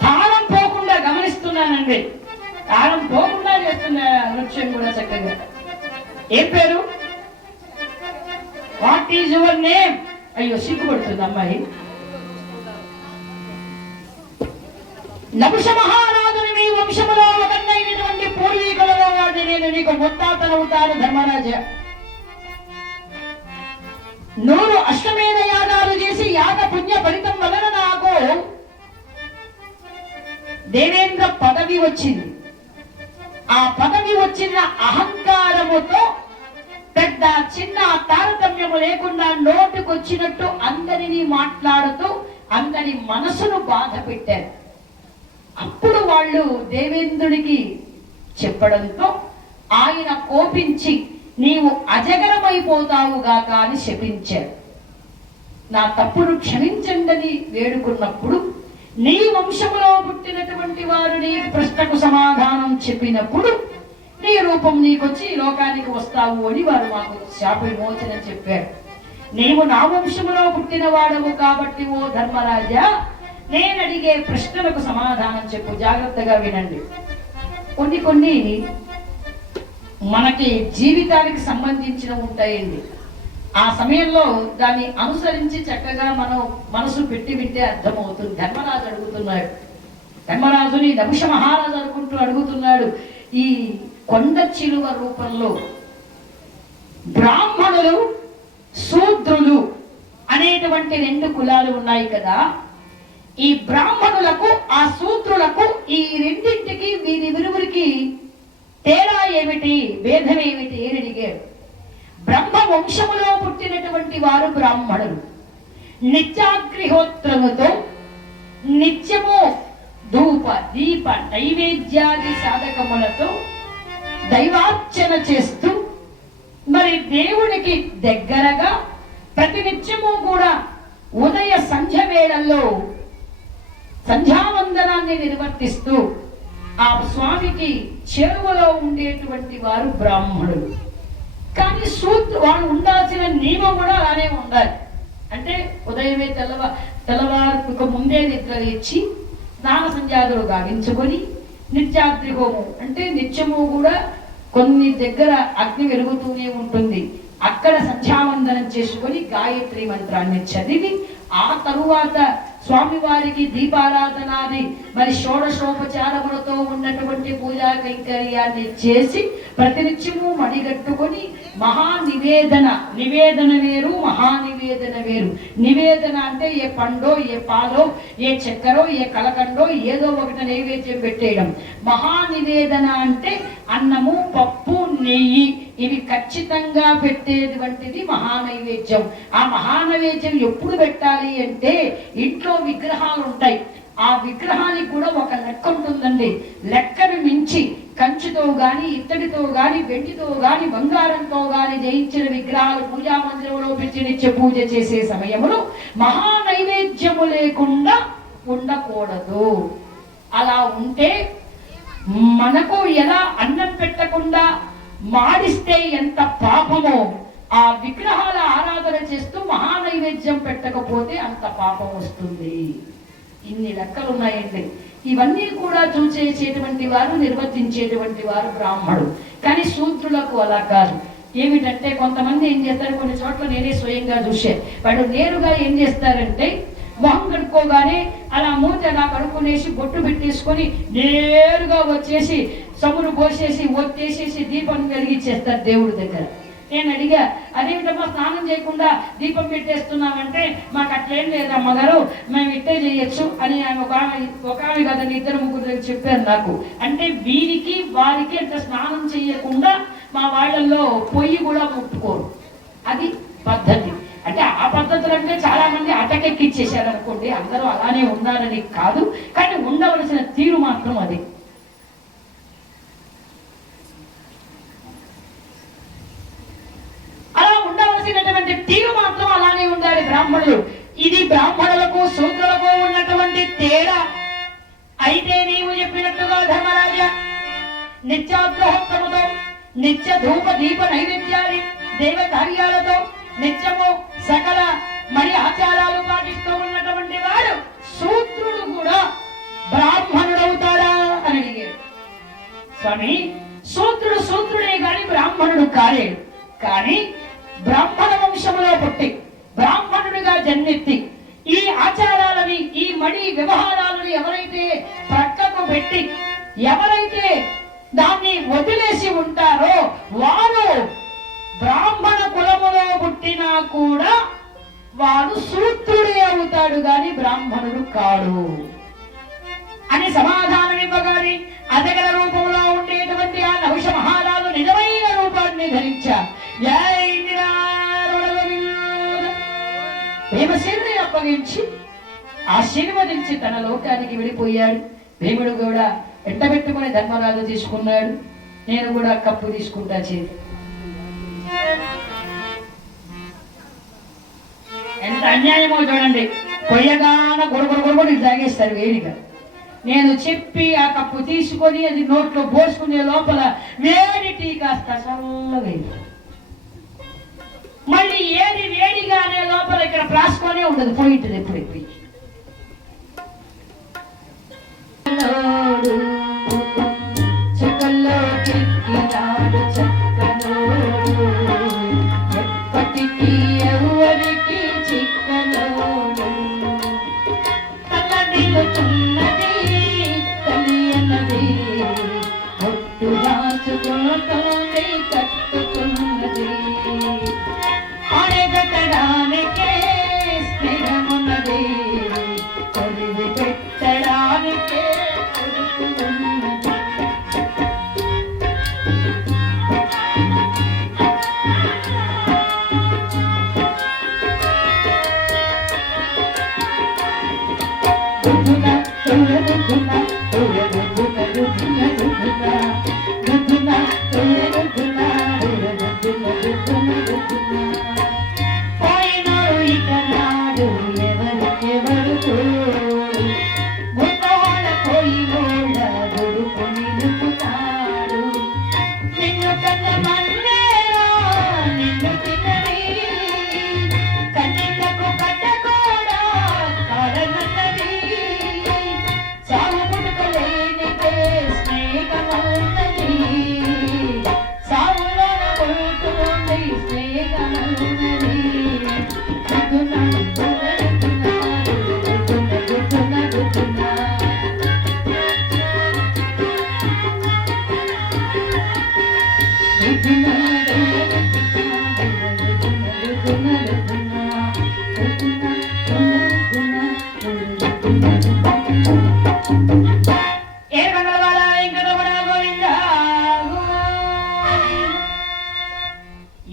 తాళం పోకుండా గమనిస్తున్నానండి, తాళం పోకుండా చేస్తున్న నృత్యం కూడా చక్కగా. ఏం పేరు? What is your name? అయ్యో సిగ్గుపడుతుంది అమ్మాయి. నపుష మహారాజుని మీ వంశములో ఒకన్నైనటువంటి పూర్వీకులలో వాడిని నేను నీకు ముత్తాతనవుతాను ధర్మరాజ. 100 అశ్వమేధ యాగాలు చేసి యాగ పుణ్య ఫలితం వలన నాకు దేవేంద్ర పదవి వచ్చింది. ఆ పదవి వచ్చిన అహంకారముతో పెద్ద చిన్న తారతమ్యము లేకుండా నోటుకొచ్చినట్టు అందరినీ మాట్లాడుతూ అందరి మనసును బాధ పెట్టారు. అప్పుడు వాళ్ళు దేవేంద్రుడికి చెప్పడంతో ఆయన కోపించి నీవు అజగరమైపోతావుగాక అని శపించాడు. నా తప్పును క్షమించండి వేడుకున్నప్పుడు నీ వంశములో పుట్టినటువంటి వారు నీ ప్రశ్నకు సమాధానం చెప్పినప్పుడు నీ రూపం నీకొచ్చి లోకానికి వస్తావు అని వారు మాకు శాప విమోచన చెప్పారు. నీవు నా వంశములో పుట్టిన వాడవు కాబట్టి ఓ ధర్మరాజా నేను అడిగే ప్రశ్నలకు సమాధానం చెప్పు. జాగ్రత్తగా వినండి. కొన్ని మనకి జీవితానికి సంబంధించిన ఉంటాయండి. ఆ సమయంలో దాన్ని అనుసరించి చక్కగా మనం మనసు పెట్టి వింటే అర్థమవుతుంది. ధర్మరాజు అడుగుతున్నాడు, ధర్మరాజుని నపుష మహారాజు అనుకుంటూ అడుగుతున్నాడు. ఈ కొండ చిలువ రూపంలో బ్రాహ్మణులు శూద్రులు అనేటువంటి 2 కులాలు ఉన్నాయి కదా. ఈ బ్రాహ్మణులకు ఆ శూద్రులకు ఈ రెండింటికి వీరిరువురికి తేడా ఏమిటి, భేదం ఏమిటి అని అడిగాడు. బ్రహ్మ వంశములో పుట్టినటువంటి వారు బ్రాహ్మణులు. నిత్యాగ్నిహోత్రముతో నిత్యము ధూప దీప నైవేద్యాది సాధకములతో దైవార్చన చేస్తూ మరి దేవునికి దగ్గరగా ప్రతినిత్యము కూడా ఉదయ సంధ్య వేళల్లో సంధ్యావందనాన్ని నిర్వర్తిస్తూ ఆ స్వామికి చేరువలో ఉండేటువంటి వారు బ్రాహ్మణులు. కానీ వాళ్ళు ఉండాల్సిన నియమం కూడా అలానే ఉండాలి. అంటే ఉదయమే తెల్లవారుకు ముందే నిద్ర లేచి స్నాన సంధ్యాదులు గావించుకొని నిత్యాగ్ని హోమం అంటే నిత్యము కూడా కొన్ని దగ్గర అగ్ని వెలుగుతూనే ఉంటుంది, అక్కడ సంధ్యావందనం చేసుకొని గాయత్రి మంత్రాన్ని చదివి ఆ తరువాత స్వామివారికి దీపారాధనాది మరి షోడశోపచారములతో ఉన్నటువంటి పూజా కైంకర్యాన్ని చేసి ప్రతినిత్యము మడిగట్టుకొని మహానివేదన, నివేదన వేరు మహానివేదన వేరు. నివేదన అంటే ఏ పండో ఏ పాలో ఏ చక్కెరో ఏ కలకండో ఏదో ఒకటి నైవేద్యం పెట్టేయడం. మహానివేదన అంటే అన్నము పప్పు నెయ్యి ఇవి ఖచ్చితంగా పెట్టేటువంటిది మహానైవేద్యం. ఆ మహానైవేద్యం ఎప్పుడు పెట్టాలి అంటే ఇంట్లో విగ్రహాలు ఉంటాయి, ఆ విగ్రహానికి కూడా ఒక లెక్క ఉంటుందండి. లెక్కను మించి కంచుతో గాని ఇత్తడితో గాని వెండితో గాని బంగారంతో గాని జయించిన విగ్రహాలు పూజా మందిరంలో పెట్టి నిత్య పూజ చేసే సమయంలో మహానైవేద్యము లేకుండా ఉండకూడదు. అలా ఉంటే మనకు ఎలా అన్నం పెట్టకుండా మాడిస్తే ఎంత పాపమో ఆ విగ్రహాల ఆరాధన చేస్తూ మహానైవేద్యం పెట్టకపోతే అంత పాపం వస్తుంది. ఇన్ని లెక్కలు ఉన్నాయండి. ఇవన్నీ కూడా చూసేసేటువంటి వారు నిర్వర్తించేటువంటి వారు బ్రాహ్మణుడు. కానీ శూద్రులకు అలా కాదు. ఏమిటంటే కొంతమంది ఏం చేస్తారు, కొన్ని చోట్ల నేనే స్వయంగా చూసే, వాడు నేరుగా ఏం చేస్తారంటే మొహం కడుక్కోగానే అలా మూత అలా కడుక్కునేసి బొట్టు పెట్టేసుకొని నేరుగా వచ్చేసి సమును పోసేసి ఒత్తేసేసి దీపం వెలిగించేస్తారు దేవుడి దగ్గర. నేను అడిగా, అదేమిటమ్మా స్నానం చేయకుండా దీపం పెట్టేస్తున్నామంటే, మాకు అట్లేం లేదమ్మగారు, మేము ఇట్టే చేయొచ్చు అని ఒక ఆమె కదండి ఇద్దరు ముగ్గురు దగ్గర చెప్పారు నాకు. అంటే వీరికి వారికి అంత స్నానం చేయకుండా మా వాళ్ళల్లో పొయ్యి కూడా ముట్టుకోరు. అది పద్ధతి. అంటే ఆ పద్ధతులు అంటే చాలా మంది అటకెక్కిచ్చేసారు అనుకోండి, అందరూ అలానే ఉన్నారని కాదు, కానీ ఉండవలసిన తీరు మాత్రం అది. అలా ఉండవలసినటువంటి తీరు మాత్రం అలానే ఉండాలి బ్రాహ్మణులు. ఇది బ్రాహ్మణులకు శూద్రులకు ఉన్నటువంటి తేడా. అయితే నీవు చెప్పినట్టుగా ధర్మరాజా నిత్యాగ్రహోత్తముతో నిత్య ధూప దీప నైవేద్యాది దేవ కార్యాలతో నిత్యము సకల మరి ఆచారాలు పాటిస్తూ ఉన్నటువంటి వాడు శూద్రుడు కూడా బ్రాహ్మణుడవుతాడా అని అడిగాడు. స్వామి, శూద్రుడు శూద్రుడే గాని బ్రాహ్మణుడు కాలేడు. కానీ బ్రాహ్మణ వంశములో పుట్టి బ్రాహ్మణుడిగా జన్మెత్తి ఈ ఆచారాలని ఈ మడి వ్యవహారాలను ఎవరైతే ప్రక్కకు పెట్టి ఎవరైతే దాన్ని వదిలేసి ఉంటారో వారు బ్రాహ్మణ కులములో పుట్టినా కూడా వాడు శూద్రుడే అవుతాడు గాని బ్రాహ్మణుడు కాడు అని సమాధానం ఇవ్వగాని అదగల రూపంలో ఉండేటువంటి ఆ నహుష మహారాజు నిజమైన రూపాన్ని ధరించారు. భీమసేనుని అప్పగించి ఆశీర్వదించి తన లోకానికి వెళ్ళిపోయాడు. భీముడు కూడా వెంటబెట్టుకుని ధర్మరాజు తీసుకున్నాడు. నేను కూడా కప్పు తీసుకుంటా చేతి. ఎంత అన్యాయమో చూడండి. కొయ్యగాన గొడుగుడు గొడుగుడు తాగేస్తారు వేడిగా. నేను చెప్పి ఆ కప్పు తీసుకొని అది నోట్లో పోసుకునే లోపల వేడి టీ కాస్త చల్లగా మళ్ళీ ఏది వేడిగా అనే లోపల ఇక్కడ ప్రాసుకొనే ఉండదు, పోయింటుంది ఎప్పుడెప్పుడు. ఎప్పటికీ ఎవరికి చిక్కనోడు తల్లడిల్లుతున్నది తెలియనది ఒట్టు రాచుకుంటోంది కట్టుకున్నది అడగటడానికే స్నేహమున్నది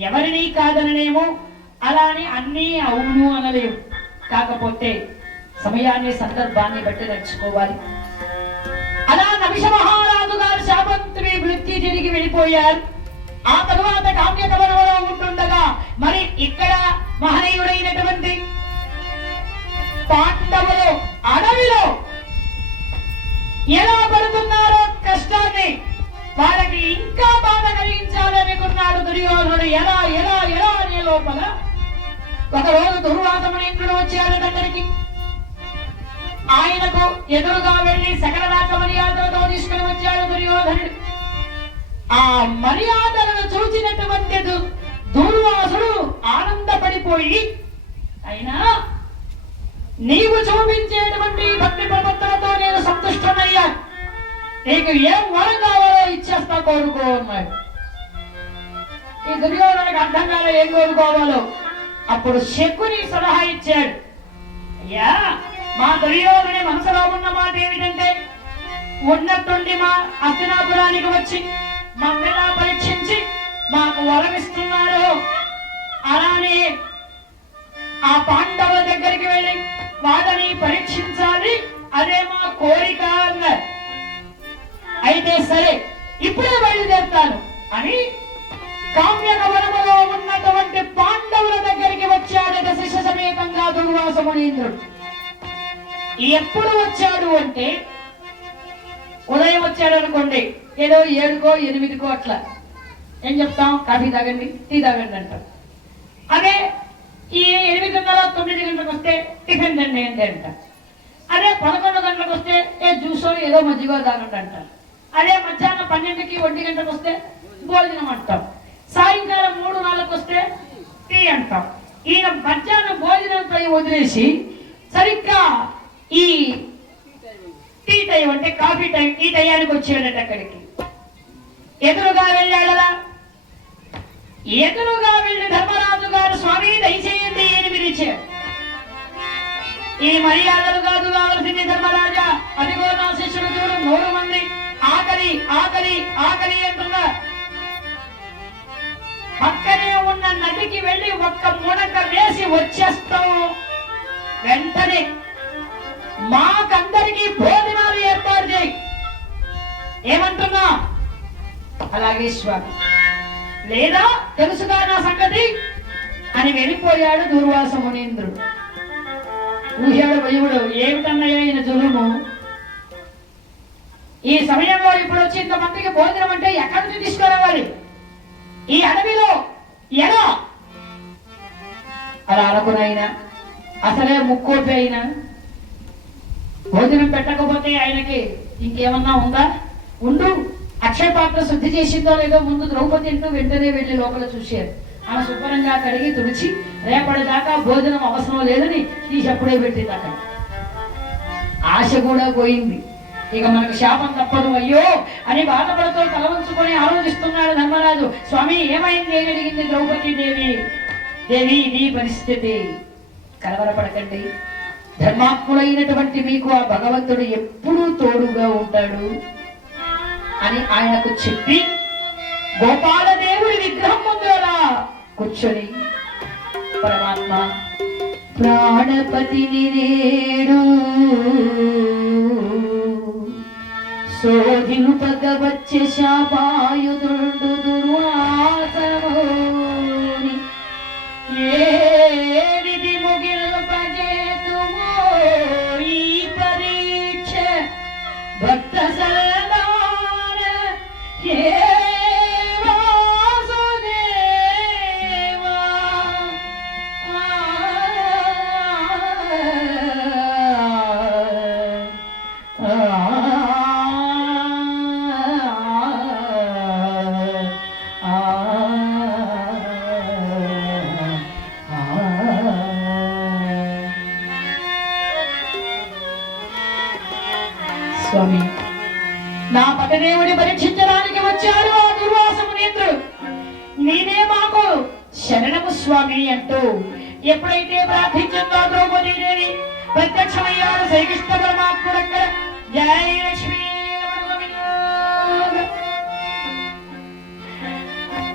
ఎవరిని కాదనలేము, అలానే అన్నీ అవును అనలేము. కాకపోతే సమయాన్ని సందర్భాన్ని బట్టి నడుచుకోవాలి. అలా నమిష మహారాజు గారు శాపంతుని వృత్తి తిరిగి వెళ్ళిపోయారు. ఆ తరువాత కామ్యకవనంలో ఉంటుండగా మరి ఇక్కడ మహనీయుడైనటువంటి పాండవులు అడవిలో ఎలా పడుతున్నారో కష్టాన్ని వాళ్ళకి ఇంకా బాధ కలిగించాలనుకున్నాడు దుర్యోధనుడు. ఎలా ఎలా ఎలా అనే లోపల ఒకరోజు దుర్వాసమునీంద్రుడు వచ్చాడు దగ్గరికి. ఆయనకు ఎదురుగా వెళ్లి సకల రాక మర్యాదలతో తీసుకుని వచ్చాడు దుర్యోధనుడు. ఆ మర్యాదలను చూచినటువంటి దుర్వాసుడు ఆనందపడిపోయి, అయినా నీవు చూపించేటువంటి భక్తి ప్రపత్తులతో నేను సంతుష్టమయ్యా, నీకు ఏం వరం కావాలో ఇచ్చేస్తా, కోరుకో అన్నాడు. ఈ దుర్యోధనుడికి అర్థం కాలే ఏం కోరుకోవాలో. అప్పుడు శకుని సలహా ఇచ్చాడు. అయ్యా, మా దుర్యోధనుడి మనసులో ఉన్న మాట ఏమిటంటే, ఉన్నట్టుండి మా హస్తినాపురానికి వచ్చి మమ్మల్ని పరీక్షించి మాకు వరం ఇస్తున్నారు. అలానే ఆ పాండవుల దగ్గరికి వెళ్ళి వాటిని పరీక్షించాలి, అదే మా కోరిక అన్నారు. అయితే సరే, ఇప్పుడే బయలుదేరుతాను అని కామ్యకవనములో ఉన్నటువంటి పాండవుల దగ్గరికి వచ్చాడు శిష్య సమేతంగా దుర్వాసమునీంద్రుడు. ఎప్పుడు వచ్చాడు అంటే, ఉదయం వచ్చాడు అనుకోండి, ఏదో 7కో 8కో అట్లా. ఏం చెప్తాం? కాఫీ తాగండి, టీ తాగండి అంటాం. అదే ఈ 8:30 9 గంటలకు వస్తే టిఫిన్ తిండి అంట. అదే 11 గంటలకు వస్తే జ్యూసో ఏదో మజ్జిగో తాగండి అంటారు. అదే మధ్యాహ్నం 12కి 1 గంటకు వస్తే భోజనం అంటాం. సాయంకాలం 3 4కు వస్తే టీ అంటాం. ఈయన మధ్యాహ్నం భోజనంపై వదిలేసి సరిగ్గా ఈ టీ టైం అంటే కాఫీ టైం, ఈ టయానికి వచ్చాడట అక్కడికి. ఎదురుగా వెళ్ళాడలా. ఎదురుగా వెళ్ళి ధర్మరాజు గారు, స్వామి దయచేయండి అని పిలిచారు. ఈ మర్యాదలు కాదు కావలసింది ధర్మరాజా, అదిగో నా శిష్యుడు చూడు, 3 మంది ఆకలి ఆకలి ఆకలి అంటున్నారు. పక్కనే ఉన్న నదికి వెళ్ళి ఒక్క మునక వేసి వచ్చేస్తాము, వెంటనే మాకందరికీ భోజనాలు ఏర్పాటు చేయి. ఏమంటున్నా? అలాగే స్వామి, లేదా తెలుసుగా నా సంగతి అని వెళ్ళిపోయాడు దుర్వాసమునీంద్రుడు. ఊహాడు భయముడు, ఏమిటన్నయ్య ఈయన జులుము, ఈ సమయంలో ఇప్పుడు వచ్చి ఇంతమందికి భోజనం అంటే ఎక్కడి నుంచి తీసుకురావాలి, ఈ అడవిలో ఎలా? అలా అనుకునైనా అసలే ముక్కోపి అయినా భోజనం పెట్టకపోతే ఆయనకి ఇంకేమన్నా ఉందా? ఉండు, అక్షయ పాత్ర శుద్ధి చేసిందో లేదో ముందు ద్రౌపది అంటూ వెంటనే వెళ్లి లోపల చూశారు. ఆమె శుభ్రంగా కడిగి తుడిచి రేపటిదాకా భోజనం అవసరం లేదని తీసి అప్పుడే పెట్టింది. అక్కడ ఆశ కూడా పోయింది. ఇక మనకు శాపం తప్పదు అయ్యో అని బాధపడుతూ తల వంచుకొని ఆలోచిస్తున్నాడు ధర్మరాజు. స్వామి ఏమైంది అని అడిగింది ద్రౌపది దేవి. దేవి, నీ పరిస్థితి కలవరపడకండి, ధర్మాత్ముడైనటువంటి మీకు ఆ భగవంతుడు ఎప్పుడూ తోడుగా ఉంటాడు అని ఆయనకు చెప్పి గోపాలదేవుడి విగ్రహం ముందు అలా కూర్చొని, పరమాత్మ ప్రాణపతిని నేడు శోధింపగ వచ్చే శాపాయుధుడు దుర్వాసముని ఏది ముగిల్పజేతుమో ఈ పరీక్ష భక్త సల్లార ఏ వాసుదేవా స్వామి, నా పతిదేవుని పరీక్షించడానికి వచ్చాడు ఆ దుర్వాస మునీంద్రుడు. నేనే మాకు శరణము స్వామి అంటూ ఎప్పుడైతే ప్రార్థించిందో ద్రౌపదీదేవి ప్రత్యక్షమయ్యాడు శ్రీకృష్ణ పరమాత్ముడు. అక్కడ జయ లక్ష్మీ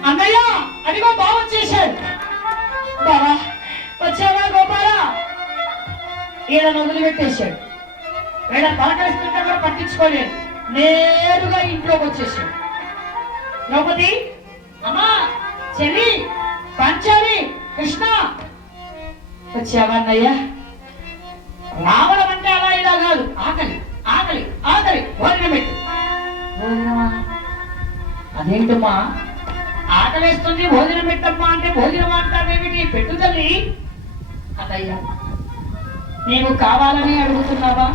అన్నయ్య అదిగో బావ వచ్చేశాడు. బావా వచ్చావా గోపాల? ఈయన వదిలిపెట్టేశాడు. వీళ్ళ పలకరిస్తుంటే కూడా పట్టించుకోలేదు. నేరుగా ఇంట్లోకి వచ్చేసాడు. ద్రౌపది, అమ్మా, చెల్లి, పంచాలి, కృష్ణ వచ్చావా అన్నయ్య? రావడం అంటే అలా ఇలా కాదు. ఆకలి ఆకలి ఆకలి, భోజనం పెట్టు. అదేంటమ్మా ఆకలిస్తుంది భోజనం పెట్టమ్మా అంటే భోజనం అంటావేమిటి? పెట్టు తల్లి. అన్నయ్య, నీవు కావాలని అడుగుతున్నావా?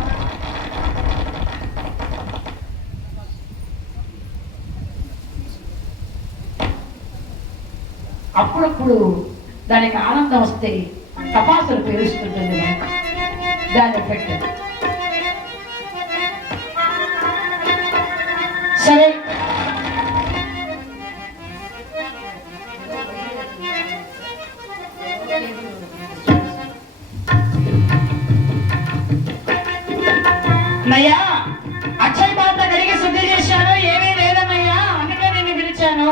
అప్పుడప్పుడు దానికి ఆనందం వస్తే తపాసులు పేరుస్తుంటుంది. దాని ఎఫెక్ట్. సరే, అన్నయ్యా, అక్షయ పాత్ర కడిగి శుద్ధి చేశాను. ఏమీ లేదన్నయ్యా, అందుకే నేను పిలిచాను.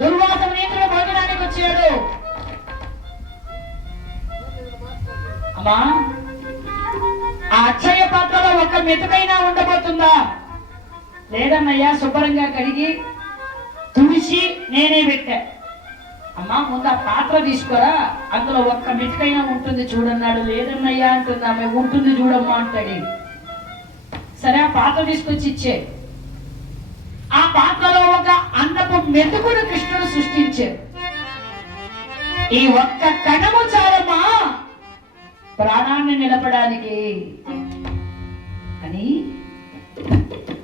దుర్వాస మునీంద్రుడు భోజనానికి వచ్చాడు. అమ్మా, ఆ అక్షయ పాత్రలో ఒక్క మెతుకైనా ఉండబోతుందా? లేదన్నయ్యా, శుభ్రంగా కడిగి తుడిచి నేనే పెట్టా. అమ్మా, ముందు ఆ పాత్ర తీసుకోరా, అందులో ఒక్క మెతుకైనా ఉంటుంది చూడన్నాడు. లేదన్నయ్యా అంటుంది ఆమె. ఉంటుంది చూడమ్మా అంటాడు. సరే, ఆ పాత్ర తీసుకొచ్చి ఇచ్చే. ఆ పాత్రలో ఒక అన్నపు మెతుకుడు కృష్ణుడు సృష్టించారు. ఈ ఒక్క కణము చాలమ్మా ప్రాణాన్ని నిలపడానికి అని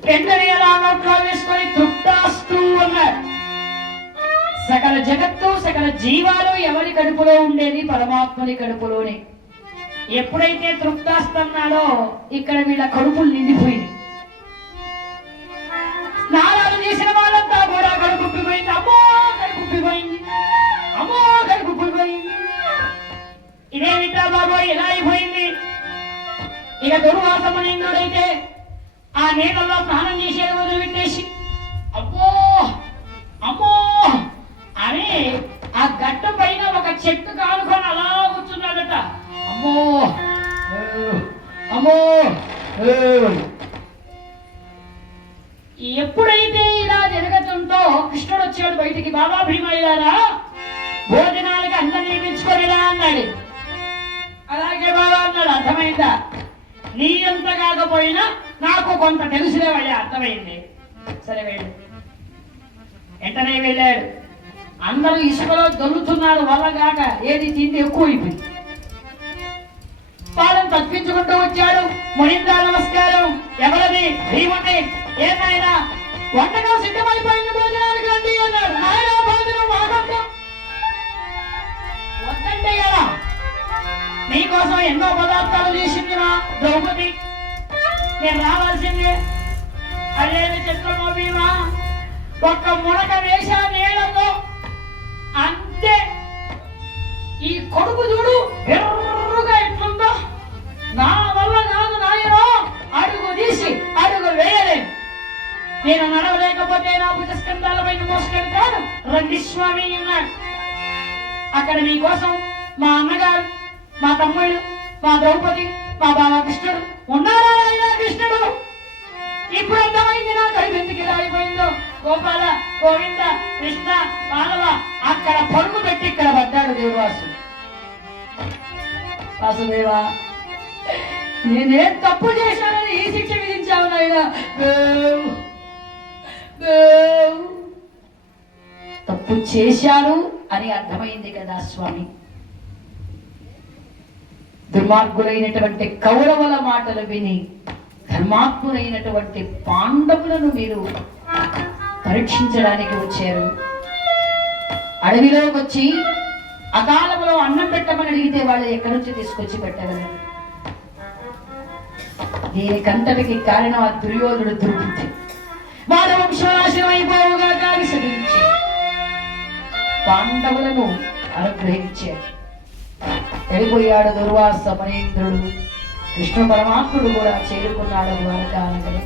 వెంటనే అలా నోట్లో వేసుకొని తృప్తాస్తూ ఉన్నారు. సకల జగత్తు సకల జీవాలు ఎవరి కడుపులో ఉండేది? పరమాత్మని కడుపులోనే. ఎప్పుడైతే తృప్తాస్తున్నాడో ఇక్కడ వీళ్ళ కడుపులు నిండిపోయింది. స్నానాలు చేసిన వాళ్ళంతా కూడా కడుపుప్పిపోయింది. అమ్మో కడుపుప్పిపోయింది, అమ్మో కడుపుప్పిపోయింది. ఇదేమిటా బాబోయ్, ఎలా అయిపోయింది? ఇక దుర్వాస మునీంద్రుడైతే ఆ నీళ్ళల్లో స్నానం చేసేది వదిలిపెట్టేసి అమ్మో అమ్మో అని ఆ గట్టు పైన ఒక చెట్టు కానుకొని అలా కూర్చున్నాడట. అమ్మో అమ్మో. ఎప్పుడైతే ఇలా జరగటంతో కృష్ణుడు వచ్చాడు బయటికి. బాబా భీమయ్యారా, భోజనానికి అన్నం నియమించుకోనిరా అన్నాడు. అలాగే బాబా అన్నాడు. అర్థమైందా? నీ అంత కాకపోయినా నాకు కొంత తెలుసులేవయ్యా, అర్థమైంది. సరే వెళ్ళు. వెంటనే వెళ్ళాడు. అందరూ ఇసుకలో దొల్లుతున్నారు వల్లగాక. ఏది తిండి ఎక్కువైపోయింది. పాలన తప్పించుకుంటూ వచ్చాడు. మునీంద్ర నమస్కారం. ఎవరది? భీముడి. ఏమైనా వంటకం సిద్ధమైపోయింది, భోజనానికి రండి అన్నాడు. నాయన భోజనం వాగండి వద్దంటే ఎలా? నీకోసం ఎన్నో పదార్థాలు చేసింది నా ద్రౌపది, నేను రావాల్సిందే. అదేమి చిత్రమో భీమా, ఒక్క మునక వేసా నీళ్ళతో అంతే. ఈ కొడుకు చూడు ఎర్రుగా ఎట్లుందో. నా వల్ల కాదు నాయనో, అడుగు తీసి అడుగు వేయలేదు. నేను నడవలేకపోతే నా భుజస్కంధాల పైన మోసుకెళ్తాను. రండి స్వామి అన్నాడు. అక్కడ మీకోసం మా అన్నగారు, మా తమ్ముళ్ళు మా ద్రౌపది, మా బావ కృష్ణుడు ఉన్నారా? కృష్ణుడు ఇప్పుడు అర్థమైంది నాకు, ఎందుకు ఇలా అయిపోయిందో. గోపాల, గోవింద, కృష్ణ, మానవ అక్కడ పరుగు పెట్టి ఇక్కడ పడ్డాడు దేవవాసు. వాసుదేవా, నేనేం తప్పు చేశానని ఈ శిక్ష విధించావు నాయనా. తప్పు చేశాను అని అర్థమైంది కదా స్వామి. దుర్మార్గులైనటువంటి కౌరవుల మాటలు విని ధర్మాత్ములైనటువంటి పాండవులను మీరు పరీక్షించడానికి వచ్చారు. అడవిలోకి వచ్చి అకాలంలో అన్నం పెట్టమని అడిగితే వాళ్ళు ఎక్కడి నుంచి తీసుకొచ్చి పెట్టగలరు? దీనికంతటికి కారణం ఆ దుర్యోధుడు దుర్బుద్ధి. వాళ్ళ వంశనాశనం అయిపోవుగా విసరించి పాండవులను అనుగ్రహించాడు. వెళ్ళిపోయాడు దుర్వాస మనేంద్రుడు. కృష్ణ పరమాత్ముడు కూడా చేరుకున్నాడు ద్వారకానగరం.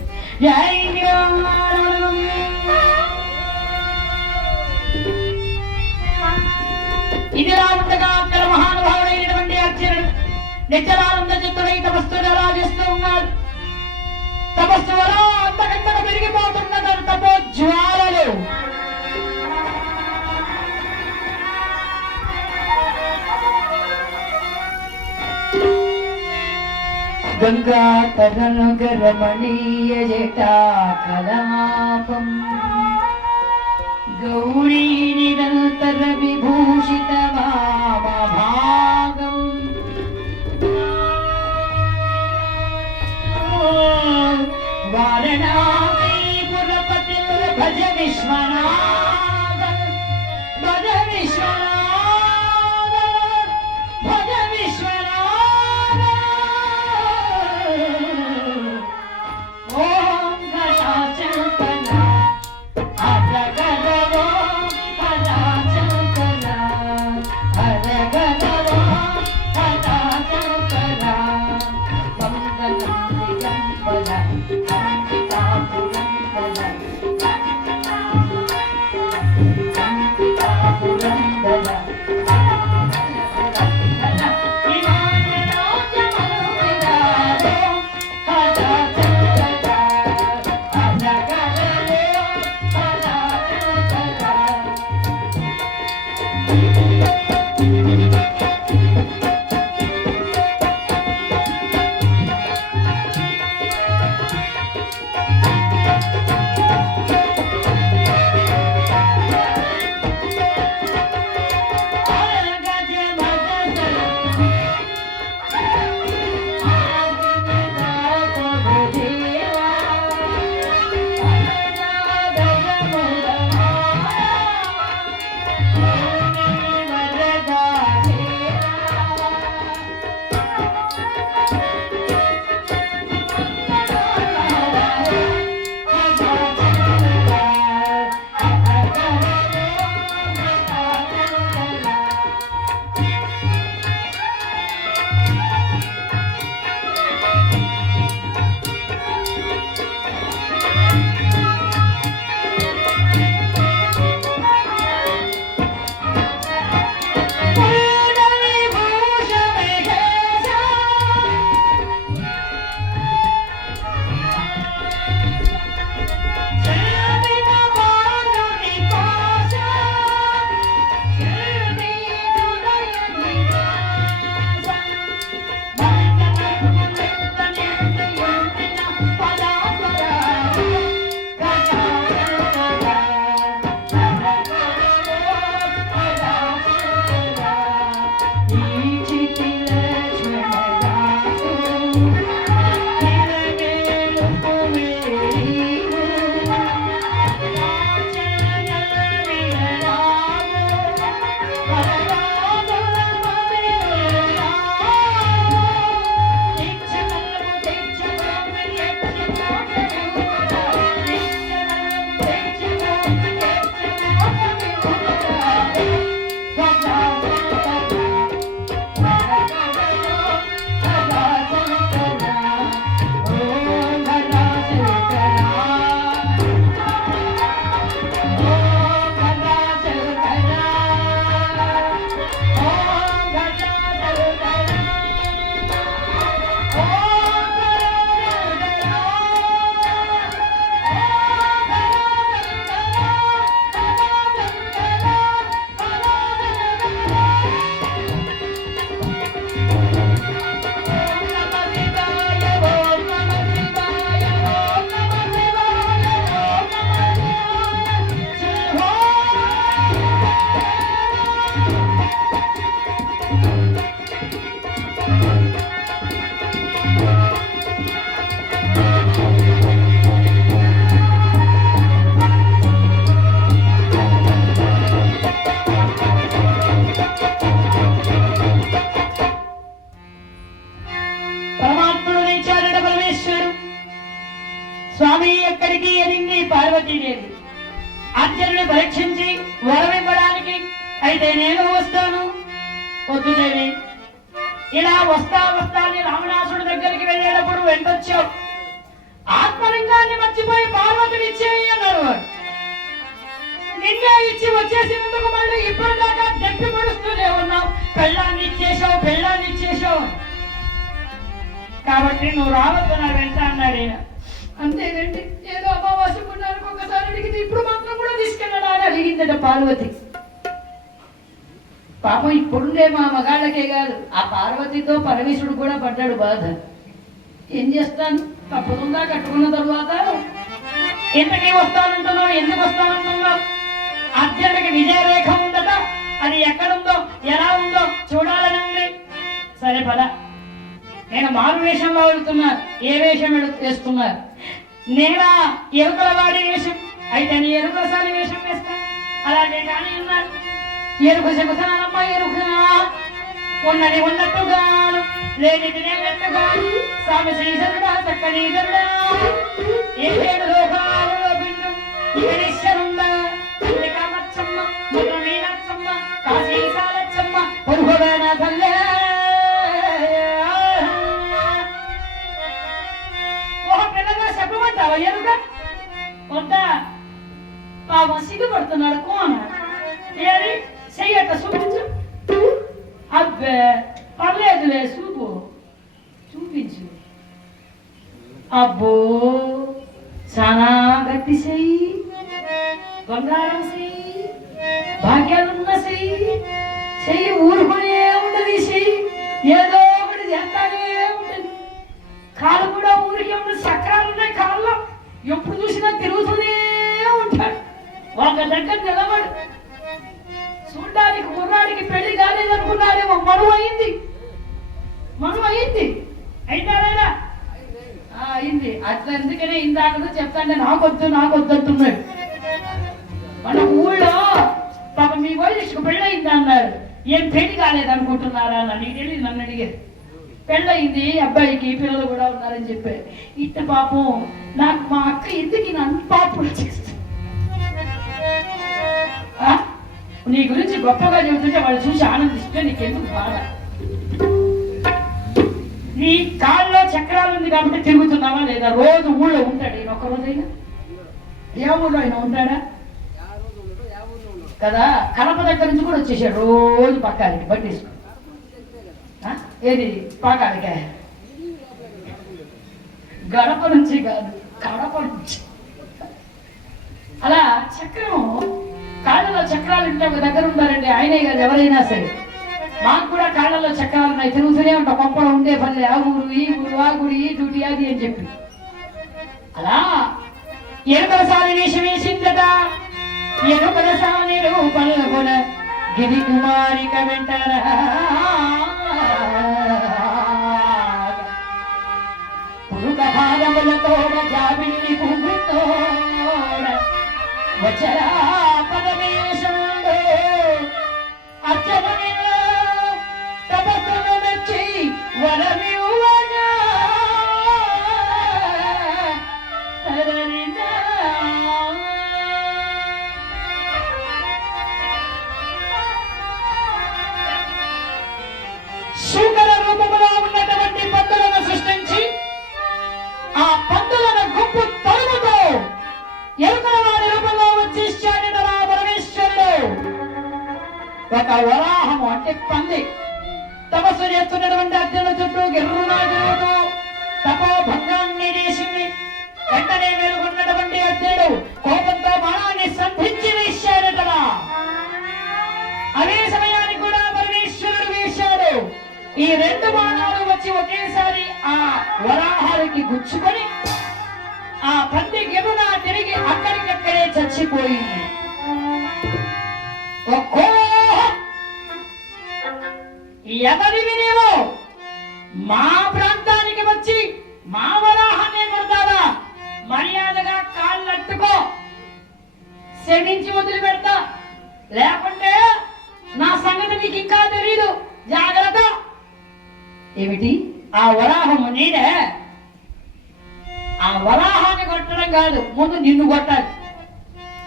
ఇదిలా ఉండగా అక్కడ మహానుభావుడైనటువంటి అర్జునుడు నిత్యలానంద చిత్తుడై తపస్సును అలా చేస్తూ ఉన్నాడు. తపస్సు వల్ల అంతకంతగా పెరిగిపోతున్న తపో జ్వాలలు గంగాతరనుగ రమణీయ జటా కలాపం గౌరీ నిరంతర విభూషిత వామభాగం వారణాసీపురపతి భజ విశ్వనాథ భజ విశ్వనాథ భజ విశ్వనాథ. ఓం ఘటాచంకన అరగద ఓం ఘటాచంకన అరగద స్వామి ఎక్కడికి ఎనింది పార్వతీదేవి అర్జునుని పరీక్షించి వరమివ్వడానికి. అయితే నేను వస్తాను. వద్దు దేవి, ఇలా వస్తా అని రావణాసుడి దగ్గరికి వెళ్ళేటప్పుడు వెంటొచ్చావు. ఆత్మలింగాన్ని మర్చిపోయి పార్వతిని ఇచ్చేయి అన్నాడు వాడు. నిన్నే ఇచ్చి వచ్చేసినందుకు మళ్ళీ ఇప్పటిదాకా దెప్పి పడుస్తూనే ఉన్నావు. పెళ్ళాన్ని ఇచ్చేసావు. కాబట్టి నువ్వు రావద్దు నా వెంట అన్నాడు ఈయన. అంతేనండి, ఏదో అమావాస్య పుణ్యానికి ఒకసారి అడిగితే ఇప్పుడు మాత్రం కూడా తీసుకెళ్ళడా అని అడిగిందట పార్వతి. పాపం ఇప్పుడుండే మా మగాళ్ళకే కాదు, ఆ పార్వతితో పరమేశ్వరుడు కూడా పడ్డాడు బాధ. ఏం చేస్తాను, తప్పదుందా కట్టుకున్న తరువాత. ఇంతకీ వస్తానంటున్నావు, ఎందుకు వస్తానంటున్నావు? అర్జునుడికి విజయరేఖ ఉందట, అది ఎక్కడుందో ఎలా ఉందో చూడాలని ఉంది. సరే పద. నేను మారు వేషంలో వెళుతున్నారు. ఏ వేషం వేస్తున్నారు? నేనా ఎరుకల వాడి వేషం. అయితే నీ ఎరుకలసారి వేషం వేస్తా. అలాగే కానీ ఉన్నారు. ఎరుక చెబుతానమ్మా, ఎరుక ఉన్నది ఉన్నట్టుగాను, లేనిది లేనట్టుగాను, స్వామి శ్రీధరుడా చక్కనీధరుడా, ఏ 7 లోకాలలో బిందు ఈశ్వరుందా, కామచ్చమ్మ ముద్ర మీనాచ్చమ్మ కాశీ సాలచ్చమ్మ పొరుగుగాన తల్లే. ఒక పిల్లగా చెప్పమంటావా ఎరుక? వద్దా, పాపం సిగ్గుపడుతున్నాడు కోన. ఏది చెయ్యట చూపించు. అబ్బే పర్లేదులే, చూపించు. అబ్బో చాలా గట్టి చెయ్యి, బంగారం చెయ్యి, భాగ్యాలున్న చెయ్యి ఊరుకునే ఉండదు. చెయ్యి ఏదో ఒకటి చేస్తానే ఉంటుంది. కాళ్ళు కూడా ఊరికే ఉంటుంది. చక్రాలు ఉన్నాయి కాళ్ళలో, ఎప్పుడు చూసినా తిరుగుతూనే ఉంటాడు. ఒక దగ్గర నిలబడు. చూడ్డానికి కుర్రాడికి పెళ్లి కాలేదనుకున్నాడేమో, మనువు అయింది. అయితాడా? అయింది. అట్లా ఎందుకనే ఇందాక చెప్తాంటే నాకొద్దంటున్నాడు. మన ఊళ్ళో పాప మీ వయసుకు పెళ్ళయింది అన్నారు. ఏం పెళ్లి కాలేదనుకుంటున్నారా అని అడిగి నన్ను అడిగారు. పెళ్ళయింది, అబ్బాయికి పిల్లలు కూడా ఉన్నారని చెప్పారు. ఇట్ట పాపం నాకు మా అక్క ఎందుకు నన్ను పాపం చేస్తుంది. నీ గురించి గొప్పగా చెబుతుంటే వాళ్ళు చూసి ఆనందిస్తే నీకెందుకు బాధ? నీ కాళ్ళలో చక్రాలు ఉంది కాబట్టి తిరుగుతున్నావా లేదా? రోజు ఊళ్ళో ఉంటాడు ఈయన, ఒక్క రోజైనా ఏ ఊళ్ళో అయినా ఉంటాడా కదా? కడప దగ్గర నుంచి కూడా వచ్చేసాడు రోజు పక్కానికి బట్టి వేసుకుని. ఏది పాకాలిక? గడప నుంచి కాదు, కడప నుంచి. అలా చక్రం, కాళ్ళలో చక్రాలు ఉంటే ఒక దగ్గర ఉన్నారండి ఆయనే కాదు ఎవరైనా సరే. మాకు కూడా కాళ్ళలో చక్రాలు ఉన్నాయి, తిరుగుతూనే ఉంటాం. కొంపలో ఉండే పని, ఆ ఊరు ఈ ఊరు, ఆ గుడి ఈ డ్యూటీ అది అని చెప్పి. అలా ఎరుకలసారి వేషం వేసిందట. ఎరుకలసాని రూపంలోన గిరి కుమారిక వెంటరా పురుగ భారములతోడ జాబిల్లి పువ్వుతోడ వచ్చరా పరమేశుడు అర్చన తపస్సును మెచ్చి వరమివ్వగా శూకర రూపంలో ఉన్నటువంటి పందులను సృష్టించి ఆ పందులను గుంపు తరుముతో ఎరుకల వారి రూపంలో వచ్చేసాడు పరమేశ్వరుడు. ఒక వరాహము అంటే పంది తపస్సు చేస్తున్నటువంటి అర్జునుడు చుట్టూ గిర్రునా తిరుగుతూ తపోభంగాన్ని చేసింది. వెంటనే వెలుగున్నటువంటి అర్జునుడు కోపంతో బాణాన్ని సంధించి వేశాడటలా. అదే సమయానికి కూడా పరమేశ్వరుడు వేశాడు. ఈ 2 బాణాలు వచ్చి ఒకేసారి ఆ వరాహానికి గుచ్చుకొని ఆ పంది గిరునా తిరిగి అక్కడికక్కడే చచ్చిపోయింది. ఎవరివి నీవు మా ప్రాంతానికి వచ్చి మా వరాహాన్ని కొడతావా? మర్యాదగా కాళ్ళట్టుకో, క్షమించి వదిలిపెడతా, లేకుంటే నా సంగతి నీకు ఇంకా తెలీదు, జాగ్రత్త. ఏమిటి ఆ వరాహము? నేనే ఆ వరాహాన్ని కొట్టడం కాదు, ముందు నిన్ను కొట్టాలి.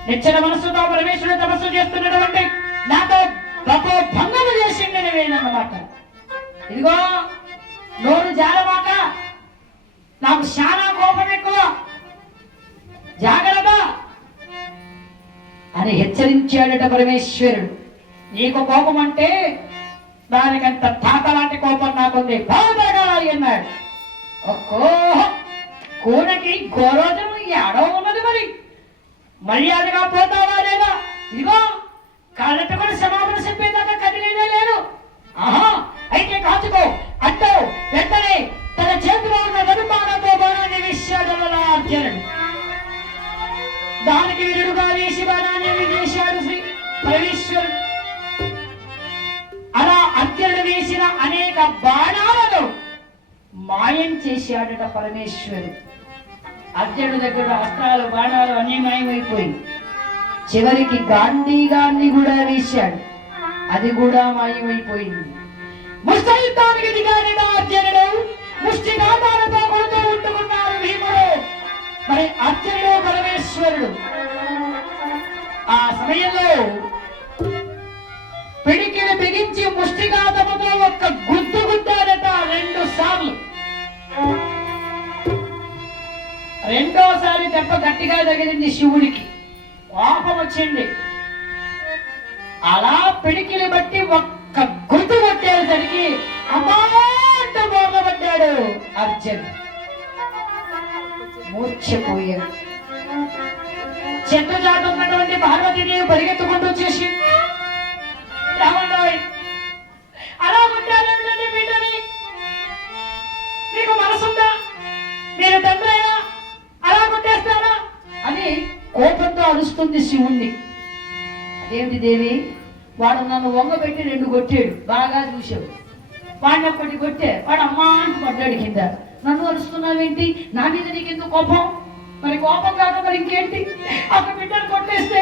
నిచ్చిన మనస్సుతో పరమేశ్వరుడు తపస్సు చేస్తున్నటువంటి నాతో తపో భంగము చేసిండనివేనన్నమాట. ఇదిగో నోరు జారమాక, నాకు చాలా కోపం ఎక్కువ, జాగ్రత్త అని హెచ్చరించాడట పరమేశ్వరుడు. నీకు కోపం అంటే దానికంత తాత లాంటి కోపం నాకుంది, బాగుపడగాలి అన్నాడు. ఒక్కో కూనకి గోరోజం ఏడవ ఉన్నది, మరి మర్యాదగా పోతావా లేదా? ఇదిగో కాళ్ళెట్టుకొని సమాపన చెప్పేదాకా కదిలేనే లేదు. ఆహా, అయితే కాచుకో అంటూ వెంటనే తన చేతిలో ఉన్న నడుమానతో బాణాన్ని విషయాడు అర్జునుడు. దానికి విరుడుగా వేసి బాణాన్ని విదేశాడు శ్రీ పరమేశ్వరుడు. అలా అర్జునుడు వేసిన అనేక బాణాలను మాయం చేశాడట పరమేశ్వరుడు. అర్జునుడి దగ్గర అస్త్రాలు బాణాలు అన్నీ మాయమైపోయి చివరికి గాంధీ కూడా వేశాడు, అది కూడా మాయమైపోయింది. ముష్టియుద్ధానికి దిగాడిన అర్జునుడు ముష్టిఘాతాలతో కొడుతూ ఉంటుకున్నారు భీముడు. మరి అర్జునుడు పరమేశ్వరుడు ఆ సమయంలో పిడికిని బిగించి ముష్టిఘాతముతో ఒక్క గుద్దు గుద్దాడట 2 సార్లు. రెండోసారి దెబ్బ గట్టిగా తగిలింది శివుడికి, కోపం వచ్చింది. అలా పిడికిని బట్టి ఒక్క గుర్తు కొట్టేసరికి అమ్మా అంటూ బోర్లబడ్డాడు అర్జున్. మూర్ఛపోయాడు. చెట్టు చాటున్నటువంటి పార్వతీదేవి పరిగెత్తుకుంటూ వచ్చేసి, అలా కొట్టారంటే బిడ్డని, మీకు మనసుందా? మీరు తండ్రైనా అలా కొట్టేస్తారా అని కోపంతో అరుస్తుంది శివుణ్ణి. అదేమిటి దేవి, వాడు నన్ను వంగబెట్టి 2 కొట్టాడు, బాగా చూసావు. వాడిని ఒక్కటి కొట్టే వాడు అమ్మా అంటూ పడ్డాడు కింద. నన్ను అరుస్తున్నావేంటి? నా మీద నీకెందుకు కోపం? మరి కోపం కాక మరి ఇంకేంటి? ఒక బిడ్డను కొట్టేస్తే